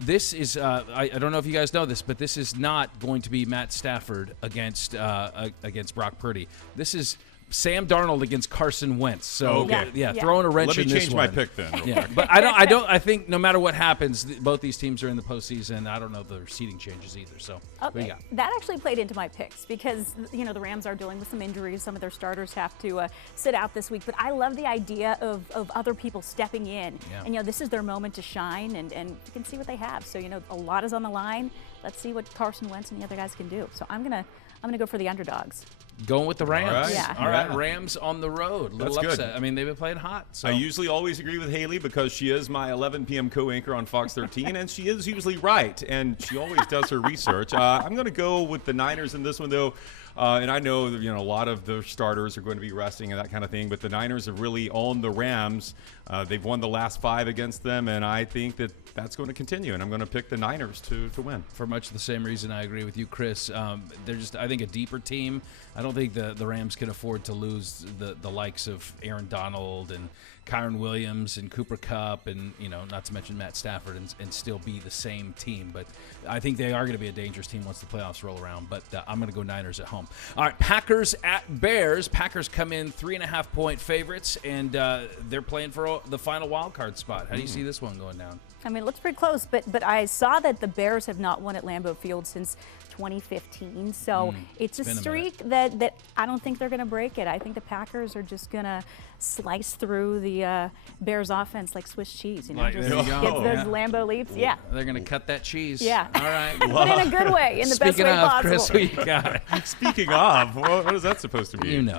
This is I don't know if you guys know this, but this is not going to be Matt Stafford against Brock Purdy. This is Sam Darnold against Carson Wentz. So throwing a wrench in this one. Let me change my pick then. Yeah, but I think no matter what happens, both these teams are in the postseason. I don't know if the seeding changes either. So what do you got? That actually played into my picks because the Rams are dealing with some injuries. Some of their starters have to sit out this week. But I love the idea of other people stepping in. Yeah. And this is their moment to shine, and you can see what they have. So a lot is on the line. Let's see what Carson Wentz and the other guys can do. So I'm gonna go for the underdogs. Going with the Rams. All right. Yeah. All right, Rams on the road. That's upset. good. I mean, they've been playing hot. So. I usually always agree with Haley because she is my 11 p.m. co-anchor on Fox 13, and she is usually right, and she always does her research. I'm going to go with the Niners in this one, though. And I know that, a lot of their starters are going to be resting and that kind of thing, but the Niners have really owned the Rams. They've won the last 5 against them, and I think that that's going to continue, and I'm going to pick the Niners to win. For much the same reason I agree with you, Chris. They're just, I think, a deeper team. I don't think the Rams can afford to lose the likes of Aaron Donald and Kyron Williams and Cooper Kupp and, not to mention Matt Stafford and still be the same team. But I think they are going to be a dangerous team once the playoffs roll around. But I'm going to go Niners at home. All right, Packers at Bears. Packers come in 3.5-point favorites, and they're playing for the final wild card spot. How do you see this one going down? I mean, it looks pretty close, but I saw that the Bears have not won at Lambeau Field since 2015. So it's a streak that I don't think they're going to break it. I think the Packers are just going to slice through the Bears offense like Swiss cheese. Just get those Lambeau leaps. Yeah. They're going to cut that cheese. Yeah. All right. But in a good way, in the best way possible. Chris, who you got? Speaking of, what is that supposed to mean?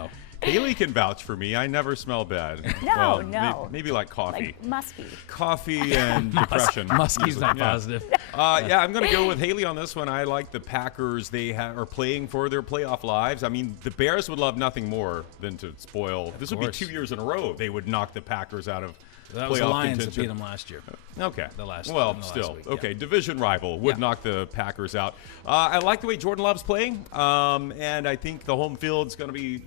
Haley can vouch for me. I never smell bad. No. Maybe like coffee. Like musky. Coffee and depression. Musky's not positive. I'm going to go with Haley on this one. I like the Packers. They are playing for their playoff lives. I mean, the Bears would love nothing more than to spoil. This would be 2 years in a row they would knock the Packers out of that playoff was the Lions contention. that beat them last year. Okay. The last week, okay. Division rival would knock the Packers out. I like the way Jordan Love's playing, and I think the home field's going to be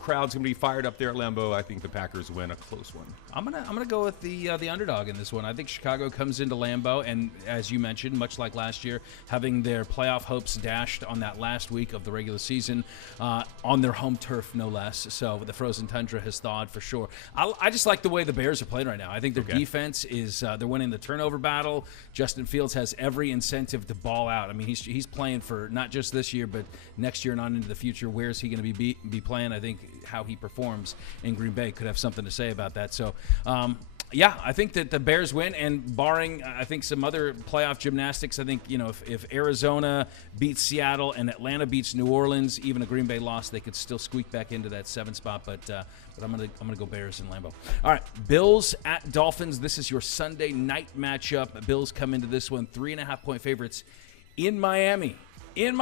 crowd's going to be fired up there at Lambeau. I think the Packers win a close one. I'm gonna go with the underdog in this one. I think Chicago comes into Lambeau, and as you mentioned, much like last year, having their playoff hopes dashed on that last week of the regular season, on their home turf, no less. So the frozen tundra has thawed for sure. I just like the way the Bears are playing right now. I think their defense is they're winning the turnover battle. Justin Fields has every incentive to ball out. I mean, he's playing for not just this year, but next year and on into the future. Where is he going to be playing? I think how he performs in Green Bay could have something to say about that. So, I think that the Bears win, and barring, I think, some other playoff gymnastics, I think, if Arizona beats Seattle and Atlanta beats New Orleans, even a Green Bay loss, they could still squeak back into that 7th spot. But I'm gonna go Bears in Lambeau. All right, Bills at Dolphins. This is your Sunday night matchup. Bills come into this one 3.5-point favorites in Miami. And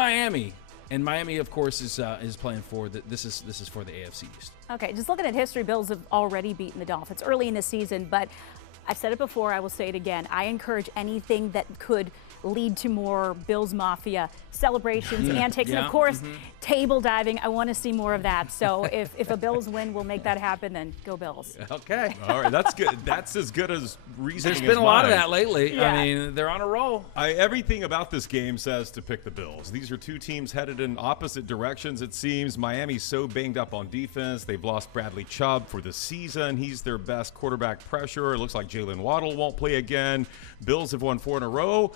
Miami, of course, is playing for this is for the AFC East. Okay, just looking at history, Bills have already beaten the Dolphins early in the season, but I've said it before, I will say it again. I encourage anything that could lead to more Bills Mafia celebrations, antics, and of course, table diving. I want to see more of that. So if a Bills win will make that happen, then go Bills. Okay. All right, that's good. That's as good as reasoning. There's been a lot of that lately. Yeah. I mean, they're on a roll. Everything about this game says to pick the Bills. These are two teams headed in opposite directions, it seems. Miami's so banged up on defense. They've lost Bradley Chubb for the season. He's their best quarterback pressure. It looks like Jalen Waddle won't play again. Bills have won 4 in a row.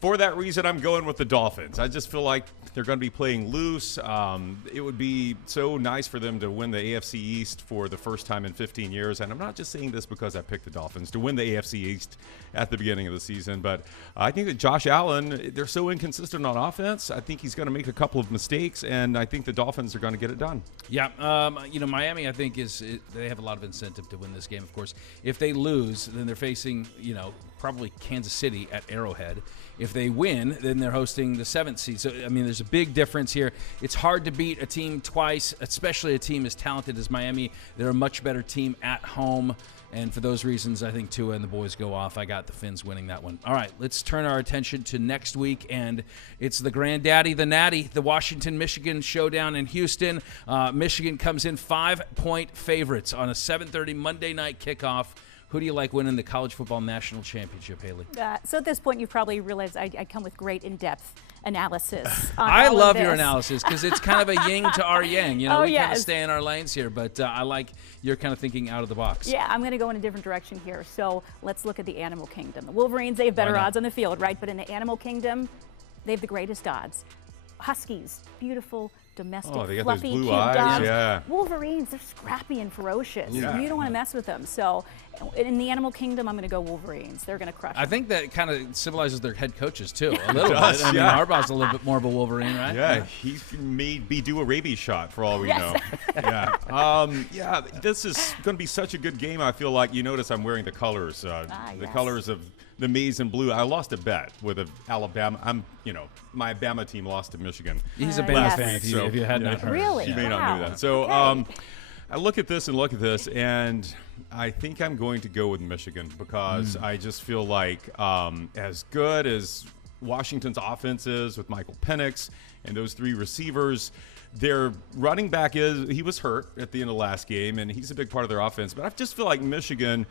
For that reason, I'm going with the Dolphins. I just feel like they're going to be playing loose. It would be so nice for them to win the AFC East for the first time in 15 years. And I'm not just saying this because I picked the Dolphins to win the AFC East at the beginning of the season. But I think that Josh Allen, they're so inconsistent on offense. I think he's going to make a couple of mistakes, and I think the Dolphins are going to get it done. Yeah, Miami, I think, they have a lot of incentive to win this game, of course. If they lose, then they're facing, probably Kansas City at Arrowhead. If they win, then they're hosting the 7th seed. So, I mean, there's a big difference here. It's hard to beat a team twice, especially a team as talented as Miami. They're a much better team at home. And for those reasons, I think Tua and the boys go off. I got the Fins winning that one. All right, let's turn our attention to next week, and it's the granddaddy, the natty, the Washington-Michigan showdown in Houston. Michigan comes in 5-point favorites on a 7:30 Monday night kickoff. Who do you like winning the College Football National Championship, Haley? So at this point, you've probably realized I come with great in-depth analysis. I love your analysis because it's kind of a yin to our yang. We kind of stay in our lanes here, but I like you're kind of thinking out of the box. Yeah, I'm going to go in a different direction here. So let's look at the Animal Kingdom. The Wolverines, they have better odds on the field, right? But in the Animal Kingdom, they have the greatest odds. Huskies, beautiful, domestic, they got fluffy, those blue cute eyes, dogs. yeah. Wolverines, they're scrappy and ferocious. Yeah. You don't want to mess with them. So in the Animal Kingdom, I'm going to go Wolverines. They're going to crush them. I think that kind of symbolizes their head coaches, too, a little bit. I mean, Harbaugh's a little bit more of a Wolverine, right? Yeah, he made me do a rabies shot for all we know. This is going to be such a good game. I feel like, you notice I'm wearing the colors. The colors of the maize and blue. I lost a bet with Alabama. My Bama team lost to Michigan. He's a Bama fan. If you had not heard. Really? You may not know that. So I look at this, and I think I'm going to go with Michigan because I just feel like as good as Washington's offense is with Michael Penix and those 3 receivers, their running back he was hurt at the end of last game, and he's a big part of their offense. But I just feel like Michigan,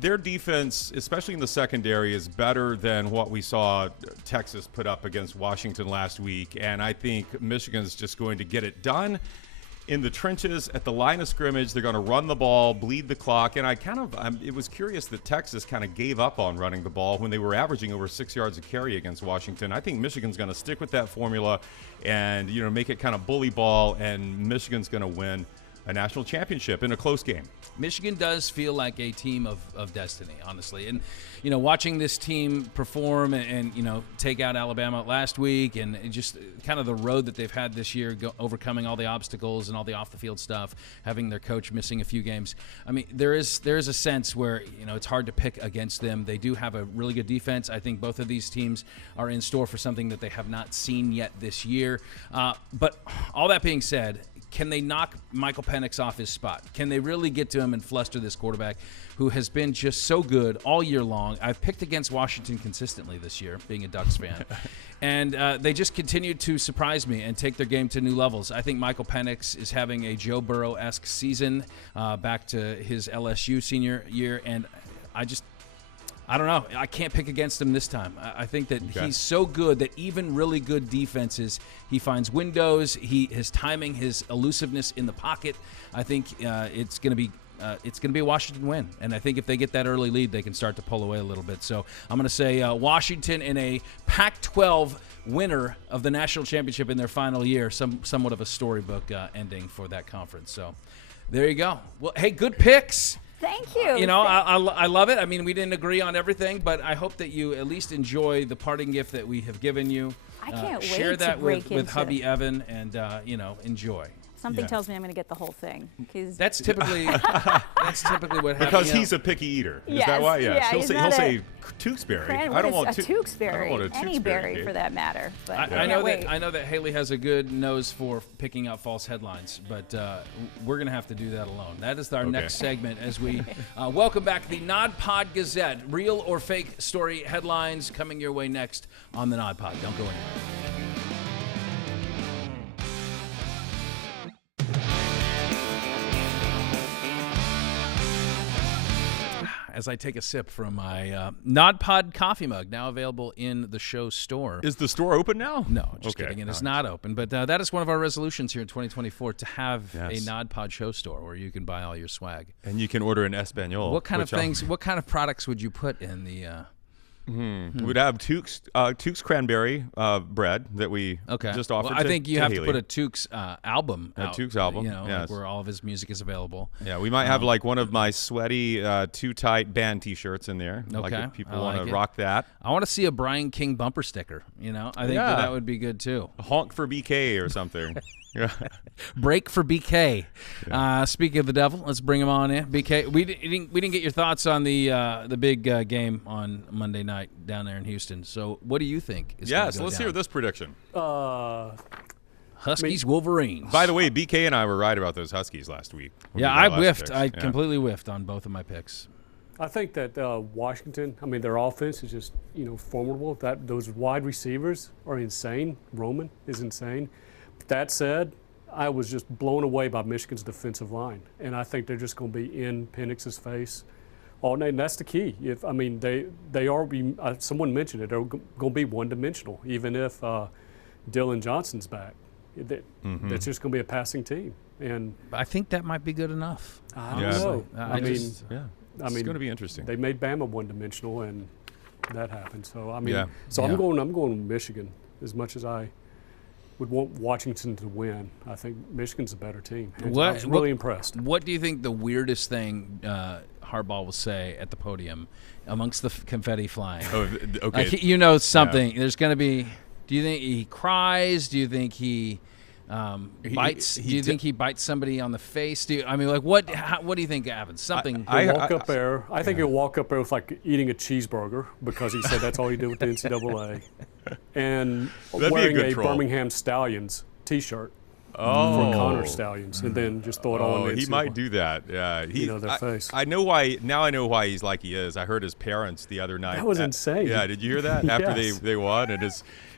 their defense, especially in the secondary, is better than what we saw Texas put up against Washington last week. And I think Michigan's just going to get it done in the trenches at the line of scrimmage. They're going to run the ball, bleed the clock. And it was curious that Texas kind of gave up on running the ball when they were averaging over 6 yards a carry against Washington. I think Michigan's going to stick with that formula and, make it kind of bully ball, and Michigan's going to win a national championship in a close game. Michigan does feel like a team of destiny, honestly. And, watching this team perform and take out Alabama last week, and just kind of the road that they've had this year, overcoming all the obstacles and all the off-the-field stuff, having their coach missing a few games. I mean, there is a sense where, it's hard to pick against them. They do have a really good defense. I think both of these teams are in store for something that they have not seen yet this year. But all that being said, can they knock Michael Penix off his spot? Can they really get to him and fluster this quarterback who has been just so good all year long? I've picked against Washington consistently this year, being a Ducks fan. And they just continue to surprise me and take their game to new levels. I think Michael Penix is having a Joe Burrow-esque season back to his LSU senior year. And I don't know. I can't pick against him this time. I think that he's so good that even really good defenses, he finds windows. His timing, his elusiveness in the pocket. I think it's going to be a Washington win. And I think if they get that early lead, they can start to pull away a little bit. So I'm going to say Washington in a Pac-12 winner of the national championship in their final year. Somewhat of a storybook ending for that conference. So there you go. Well, hey, good picks. Thank you. I love it. I mean, we didn't agree on everything, but I hope that you at least enjoy the parting gift that we have given you. I can't wait share that to break with hubby Evan and, enjoy. Something tells me I'm going to get the whole thing. That's typically what happens. Because he's a picky eater. Is that why? Yeah. He'll say Tewksbury. I don't want a Tewksbury. Any berry for that matter. But I know that Haley has a good nose for picking out false headlines, but we're going to have to do that alone. That is our next segment as we welcome back the NOD Pod Gazette. Real or fake story headlines coming your way next on the NOD Pod. Don't go anywhere. As I take a sip from my NOD Pod coffee mug, now available in the show store. Is the store open now? No, just kidding. It is not open. But that is one of our resolutions here in 2024, to have a NOD Pod show store where you can buy all your swag. And you can order in Espanol. What kind of things, what kind of products would you put in the... We'd have Tukes cranberry bread that we just offered. Well, I think you have Haley. to put a Tukes album out. A Tukes album, like where all of his music is available. Yeah, we might have like one of my sweaty, too tight band T-shirts in there. Okay, like if people want to rock that. I want to see a Brian King bumper sticker. I think that would be good too. A honk for BK or something. Break for BK. Speaking of the devil, let's bring him on in. BK, we didn't get your thoughts on the big game on Monday night down there in Houston. So what do you think is going to go let's down? hear this prediction. Huskies, Wolverines. By the way, BK and I were right about those Huskies last week. I whiffed. I completely whiffed on both of my picks. I think that Washington, their offense is just, formidable. Those wide receivers are insane. Roman is insane. That said, I was just blown away by Michigan's defensive line, and I think they're just going to be in Penix's face all night. And that's the key. They are. Someone mentioned it. They're going to be one-dimensional, even if Dylan Johnson's back. It's just going to be a passing team, and I think that might be good enough. I don't know. It's going to be interesting. They made Bama one-dimensional, and that happened. So I'm going Michigan as much as I would want Washington to win. I think Michigan's a better team. I was really impressed. What do you think the weirdest thing Harbaugh will say at the podium amongst the confetti flying? Oh, okay. Something. Yeah. There's going to be – do you think he cries? Do you think he bites. Do you think he bites somebody on the face? I mean, like what? What do you think happens? Something. He'll walk up there. I think he'll walk up there with like eating a cheeseburger because he said that's all he did with the NCAA, and wearing a Birmingham Stallions T-shirt. For Connor Stallions, and then just throw it all in the he might do that. Yeah, their face. I know why. Now I know why he's like he is. I heard his parents the other night. That was insane. Yeah, did you hear that? After they won,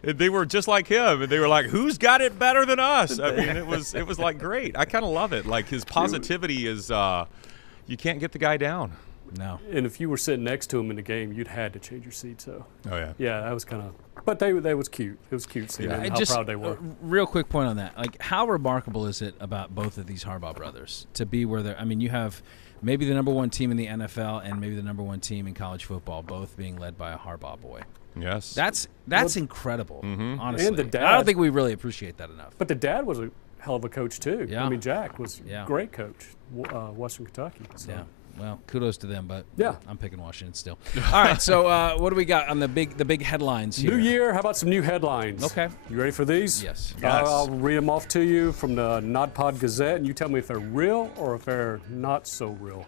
they were just like him, and they were like, "Who's got it better than us?" I mean, it was like great. I kind of love it. Like his positivity is, you can't get the guy down. No. And if you were sitting next to him in the game, you'd had to change your seat. So. Oh yeah. Yeah, that was kind of. But they was cute. It was cute seeing how proud they were. Real quick point on that. Like, how remarkable is it about both of these Harbaugh brothers to be where they're? I mean, you have maybe the #1 team in the NFL and maybe the #1 team in college football, both being led by a Harbaugh boy. Yes. That's incredible. Honestly, and the dad, I don't think we really appreciate that enough. But the dad was a hell of a coach too. Yeah. I mean, Jack was a great coach, Western Kentucky. So. Yeah. Well, kudos to them, but yeah, I'm picking Washington still. All right, so what do we got on the big headlines here? New year, how about some new headlines? Okay. You ready for these? Yes. I'll read them off to you from the NODPOD Gazette, and you tell me if they're real or if they're not so real.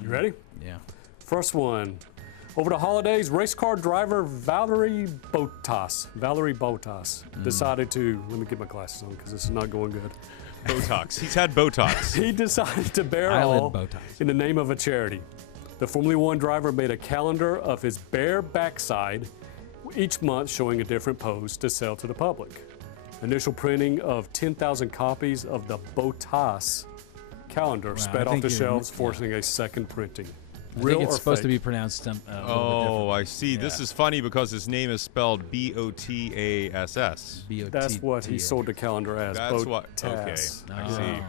You ready? Yeah. First one. Over the holidays, race car driver Valerie Bottas decided to, let me get my glasses on because this is not going good. Botox. He's had Botox. He decided to bear all in the name of a charity. The Formula One driver made a calendar of his bare backside each month showing a different pose to sell to the public. Initial printing of 10,000 copies of the Bottas calendar sped off the shelves, forcing a second printing. I think it's supposed to be pronounced I see. Yeah. This is funny because his name is spelled Botass. That's what he sold the calendar as. That's what. Okay, I see. Okay.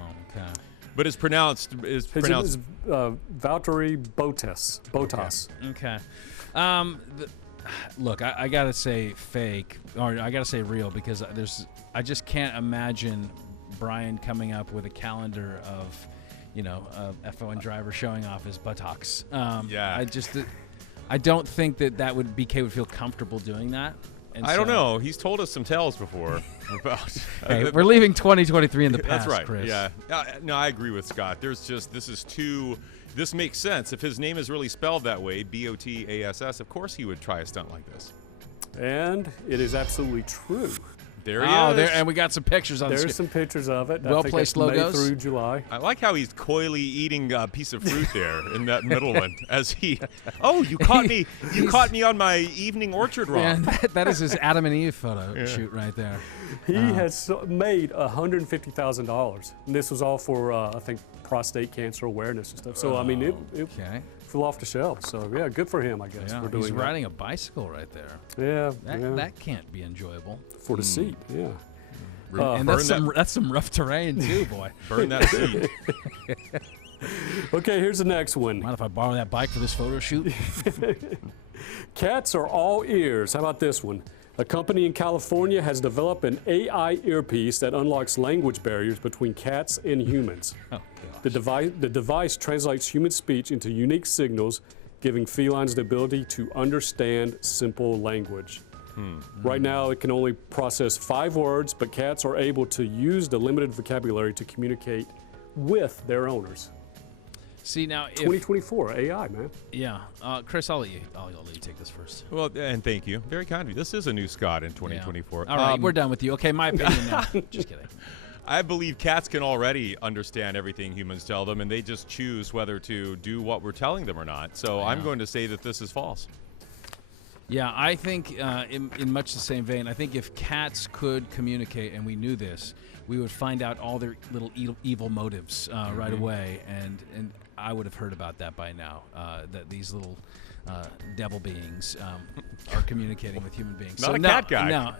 But it's pronounced. His name is Valtteri Bottas. Okay. Look, I gotta say fake, or I gotta say real, because I just can't imagine Brian coming up with a calendar of, F1 driver showing off his buttocks. I don't think that BK would feel comfortable doing that. And I don't know. He's told us some tales before about. Hey, we're leaving 2023 in the past. That's right. Chris. Yeah. No, I agree with Scott. This makes sense. If his name is really spelled that way, Botass, of course he would try a stunt like this. And it is absolutely true. There he is. And we got some pictures on the screen. There's some pictures of it. Well-placed logos. May through July. I like how he's coyly eating a piece of fruit there in that middle one. You caught me. You caught me on my evening orchard walk. Yeah, that is his Adam and Eve photo shoot right there. He has made $150,000. And this was all for, I think, prostate cancer awareness and stuff. So, I mean, it flew off the shelves. So, yeah, good for him, I guess. Yeah, for doing he's riding a bicycle right there. Yeah. That can't be enjoyable. For the seat, yeah. And that's some rough terrain, too, boy. Burn that seat. Okay, here's the next one. Mind if I borrow that bike for this photo shoot? Cats are all ears. How about this one? A company in California has developed an AI earpiece that unlocks language barriers between cats and humans. The device translates human speech into unique signals, giving felines the ability to understand simple language. Right now, it can only process 5 words, but cats are able to use the limited vocabulary to communicate with their owners. See, now, 2024 AI, man. Yeah, Chris, I'll let you take this first. Well, and thank you, very kind of you. This is a new Scott in 2024. Yeah. All right, we're done with you. Okay, my opinion now. Just kidding. I believe cats can already understand everything humans tell them, and they just choose whether to do what we're telling them or not. So I'm going to say that this is false. Yeah, I think in much the same vein, I think if cats could communicate, and we knew this, we would find out all their little evil motives right away, and I would have heard about that by now, that these little devil beings are communicating with human beings. Not a cat guy. No.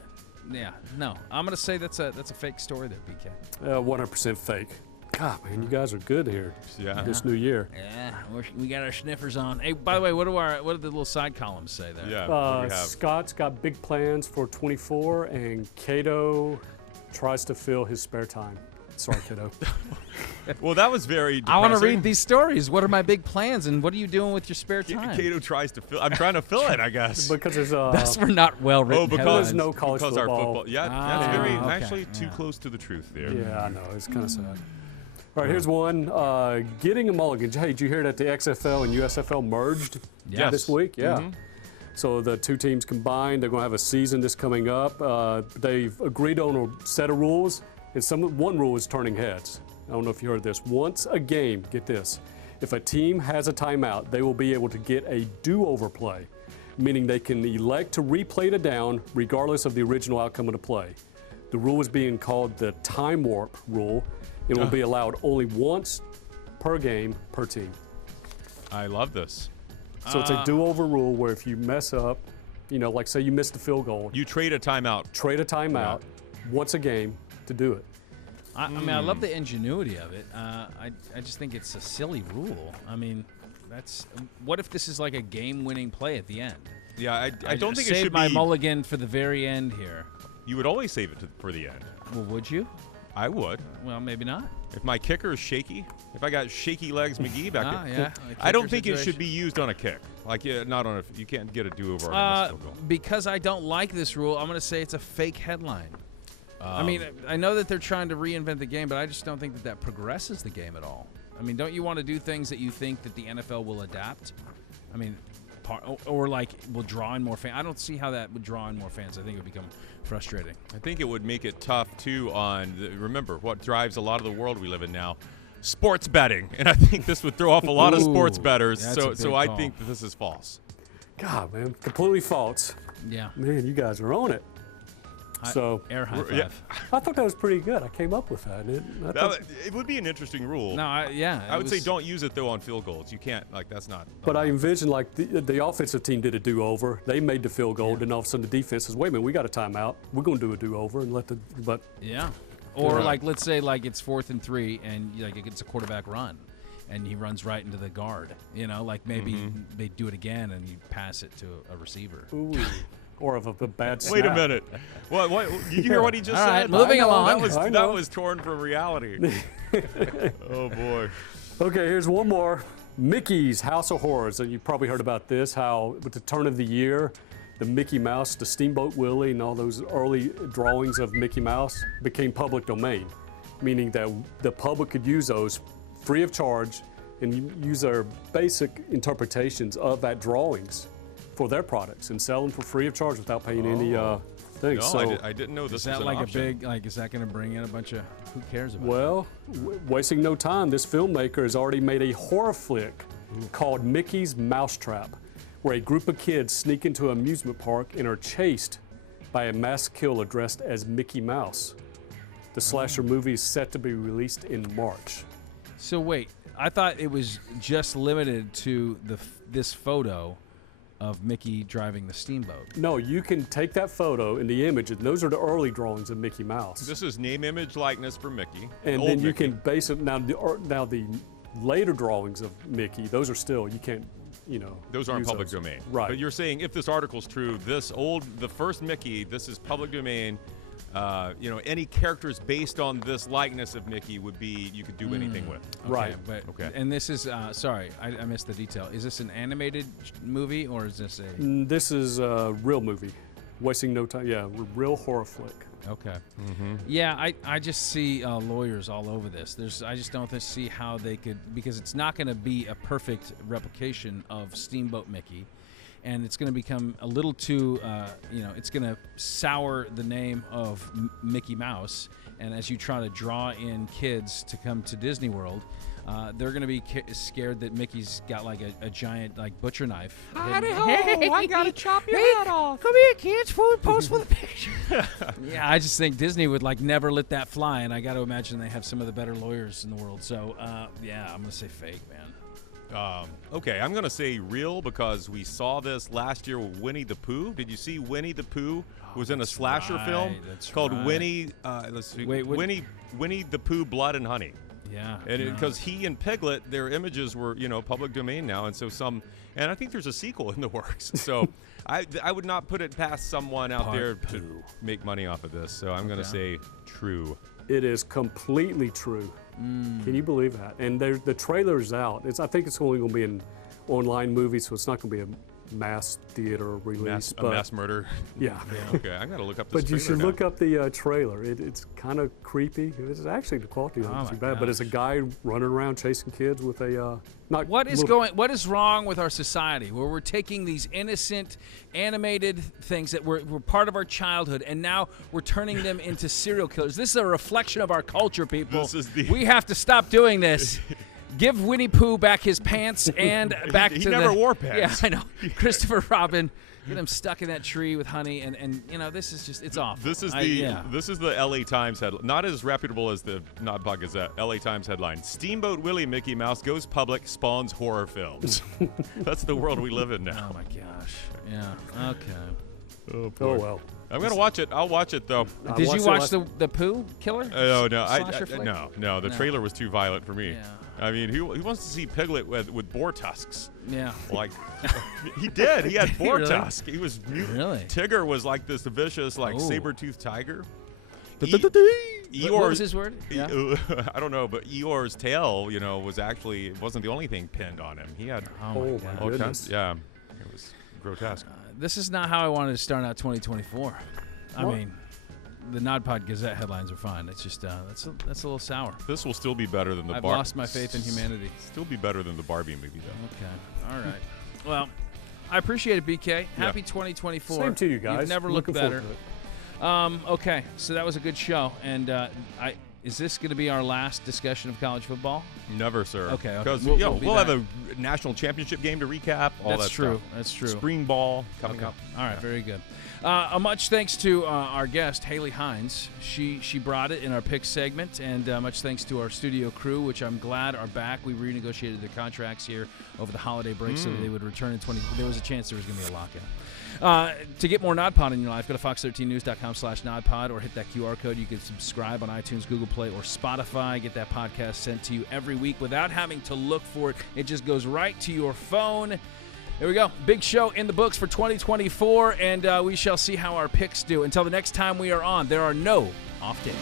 Yeah, no. I'm going to say that's a fake story there, BK. 100% fake. God, man, you guys are good here. Yeah. This new year. Yeah, we got our sniffers on. Hey, by the way, what do the little side columns say there? Yeah. Scott's got big plans for 24, and Cato tries to fill his spare time. Sorry, kiddo. Well, that was very depressing. I want to read these stories. What are my big plans, and what are you doing with your spare time? Cato tries to fill. I'm trying to fill it, I guess. Because there's That's for not well written. Oh, because there's no college because football. our football. Yeah, that's very okay. actually too close to the truth there. Yeah, I know. It's kind of sad. All right, here's one. Getting a mulligan. Hey, did you hear that the XFL and USFL merged Yes. this week? Yeah. So the two teams combined, they're going to have a season this coming up. They've agreed on a set of rules, and one rule is turning heads. I don't know if you heard this. Once a game, get this, if a team has a timeout, they will be able to get a do-over play, meaning they can elect to replay the down regardless of the original outcome of the play. The rule is being called the time warp rule. It will be allowed only once per game per team. I love this. So it's a do-over rule where if you mess up, like say you missed a field goal, You trade a timeout. trade a timeout once a game to do it. I mean, I love the ingenuity of it. I just think it's a silly rule. I mean, what if this is like a game-winning play at the end? Yeah, I don't think it save should my be. mulligan for the very end here. You would always save it for the end. Well, would you? I would. Well, maybe not. If my kicker is shaky, if I got shaky legs McGee back there, Yeah. I don't think it should be used on a kick. Like, not on a. You can't get a do-over on a field goal. Because I don't like this rule, I'm going to say it's a fake headline. I mean, I know that they're trying to reinvent the game, but I just don't think that progresses the game at all. I mean, don't you want to do things that you think that the NFL will adapt? I mean, or like will draw in more fans. I don't see how that would draw in more fans. I think it would become frustrating. I think it would make it tough too. Remember what drives a lot of the world we live in now. Sports betting, and I think this would throw off a lot of sports bettors. So I think that this is false. God, man, completely false. Yeah. Man, you guys are on it. So Air high five. Yeah. I thought that was pretty good. I came up with that. It would be an interesting rule. No, I would say don't use it though on field goals. You can't that's not. But I envisioned like the offensive team did a do-over. They made the field goal. Then all of a sudden the defense says, "Wait a minute, we got a timeout. We're going to do a do-over and let the." But yeah. Or like let's say like it's 4th and 3 and like it's a quarterback run, and he runs right into the guard. Like maybe they do it again and you pass it to a receiver. ooh, or of a bad snap. Wait a minute. What? Did you hear what he just All right, said? moving along. That was torn from reality. Oh boy. Okay, here's one more. Mickey's House of Horrors. And you probably heard about this, how with the turn of the year, the Mickey Mouse, the Steamboat Willie, and all those early drawings of Mickey Mouse became public domain, meaning that the public could use those free of charge and use their basic interpretations of that drawings for their products and sell them for free of charge without paying any things. No, So, I didn't know this Is that was an like option. a big is that going to bring in a bunch of who cares about? well, wasting no time, this filmmaker has already made a horror flick called Mickey's Mousetrap, where a group of kids sneak into an amusement park and are chased by a masked killer dressed as Mickey Mouse. The slasher movie is set to be released in March. So wait, I thought it was just limited to this photo of Mickey driving the steamboat. No, you can take that photo and the image, and those are the early drawings of Mickey Mouse. This is name, image, likeness for Mickey. And Old then you Mickey. can base it now the later drawings of Mickey, those are still, you can't, Those aren't use public those. domain. Right. But you're saying if this article's true, the first Mickey, this is public domain. Any characters based on this likeness of Mickey you could do anything with. Right. But, Okay. And this is sorry, I missed the detail. Is this an animated movie or is this a? This is a real movie. Wasting no time. Yeah, real horror flick. Okay. Yeah, I just see lawyers all over this. I just don't see how they could, because it's not going to be a perfect replication of Steamboat Mickey, and it's going to become a little too, it's going to sour the name of Mickey Mouse. And as you try to draw in kids to come to Disney World, they're going to be scared that Mickey's got like a giant like butcher knife. Howdy ho! I gotta chop your head off. Come here, kids. Pose for the picture. Yeah, I just think Disney would like never let that fly, and I got to imagine they have some of the better lawyers in the world. So, yeah, I'm gonna say fake, man. Okay, I'm going to say real because we saw this last year with Winnie the Pooh. Did you see Winnie the Pooh was in a slasher film that's called right. Winnie? Let's see. Wait, what- Winnie the Pooh, Blood and Honey. Yeah. And because he and Piglet, their images were, public domain now, and so and I think there's a sequel in the works. So I would not put it past someone out there to make money off of this. So I'm going to say true. It is completely true. Can you believe that? And the trailer's out. I think it's only going to be an online movie, so it's not going to be a mass theater release. A mass murder? Yeah. Okay, I got to look up this But you should now. look up the trailer. It's kind of creepy. It's actually, the quality isn't too bad, but it's a guy running around chasing kids with a What is wrong with our society where we're taking these innocent animated things that were part of our childhood and now we're turning them into serial killers? This is a reflection of our culture, people. We have to stop doing this. Give Winnie Pooh back his pants and back to he never wore pants. Yeah, I know. Christopher Robin, get him stuck in that tree with honey, and this is just, it's awful. This is the LA Times headline, not as reputable as the NODPOD Gazette. LA Times headline: Steamboat Willie Mickey Mouse goes public, spawns horror films. That's the world we live in now. Oh my gosh. Yeah. Okay. Oh, Oh well. I'm gonna watch it. I'll watch it though. Did you watch the Pooh Killer? Oh no, no. The No. trailer was too violent for me. Yeah. I mean, who wants to see Piglet with boar tusks? Yeah. Like, he did. He had boar Really? tusks. He was mutant. Really? Tigger was like this vicious, saber-toothed tiger. What was his word? Yeah. I don't know, but Eeyore's tail, it wasn't the only thing pinned on him. He had Oh my all goodness. kinds. Yeah, it was grotesque. This is not how I wanted to start out 2024. I mean, the NODPOD Gazette headlines are fine. It's just that's a little sour. This will still be better than the I've lost my faith in humanity. Still be better than the Barbie movie, though. Okay. All right. Well, I appreciate it, BK. Happy 2024. Same to you guys. You've never looked Looking better. forward to it. Okay, so that was a good show. And is this going to be our last discussion of college football? Never, sir. Okay. Because We'll we'll be have back. a national championship game to recap. All That's that true. stuff. That's true. Spring ball coming up. All right, very good. A much thanks to our guest, Haley Hines. She brought it in our pick segment, and much thanks to our studio crew, which I'm glad are back. We renegotiated their contracts here over the holiday break so that they would return in 20. There was a chance there was going to be a lockout. To get more NODPOD in your life, go to fox13news.com/NODPOD or hit that QR code. You can subscribe on iTunes, Google Play, or Spotify. Get that podcast sent to you every week without having to look for it. It just goes right to your phone. There we go. Big show in the books for 2024, and we shall see how our picks do. Until the next time we are on, there are no off days.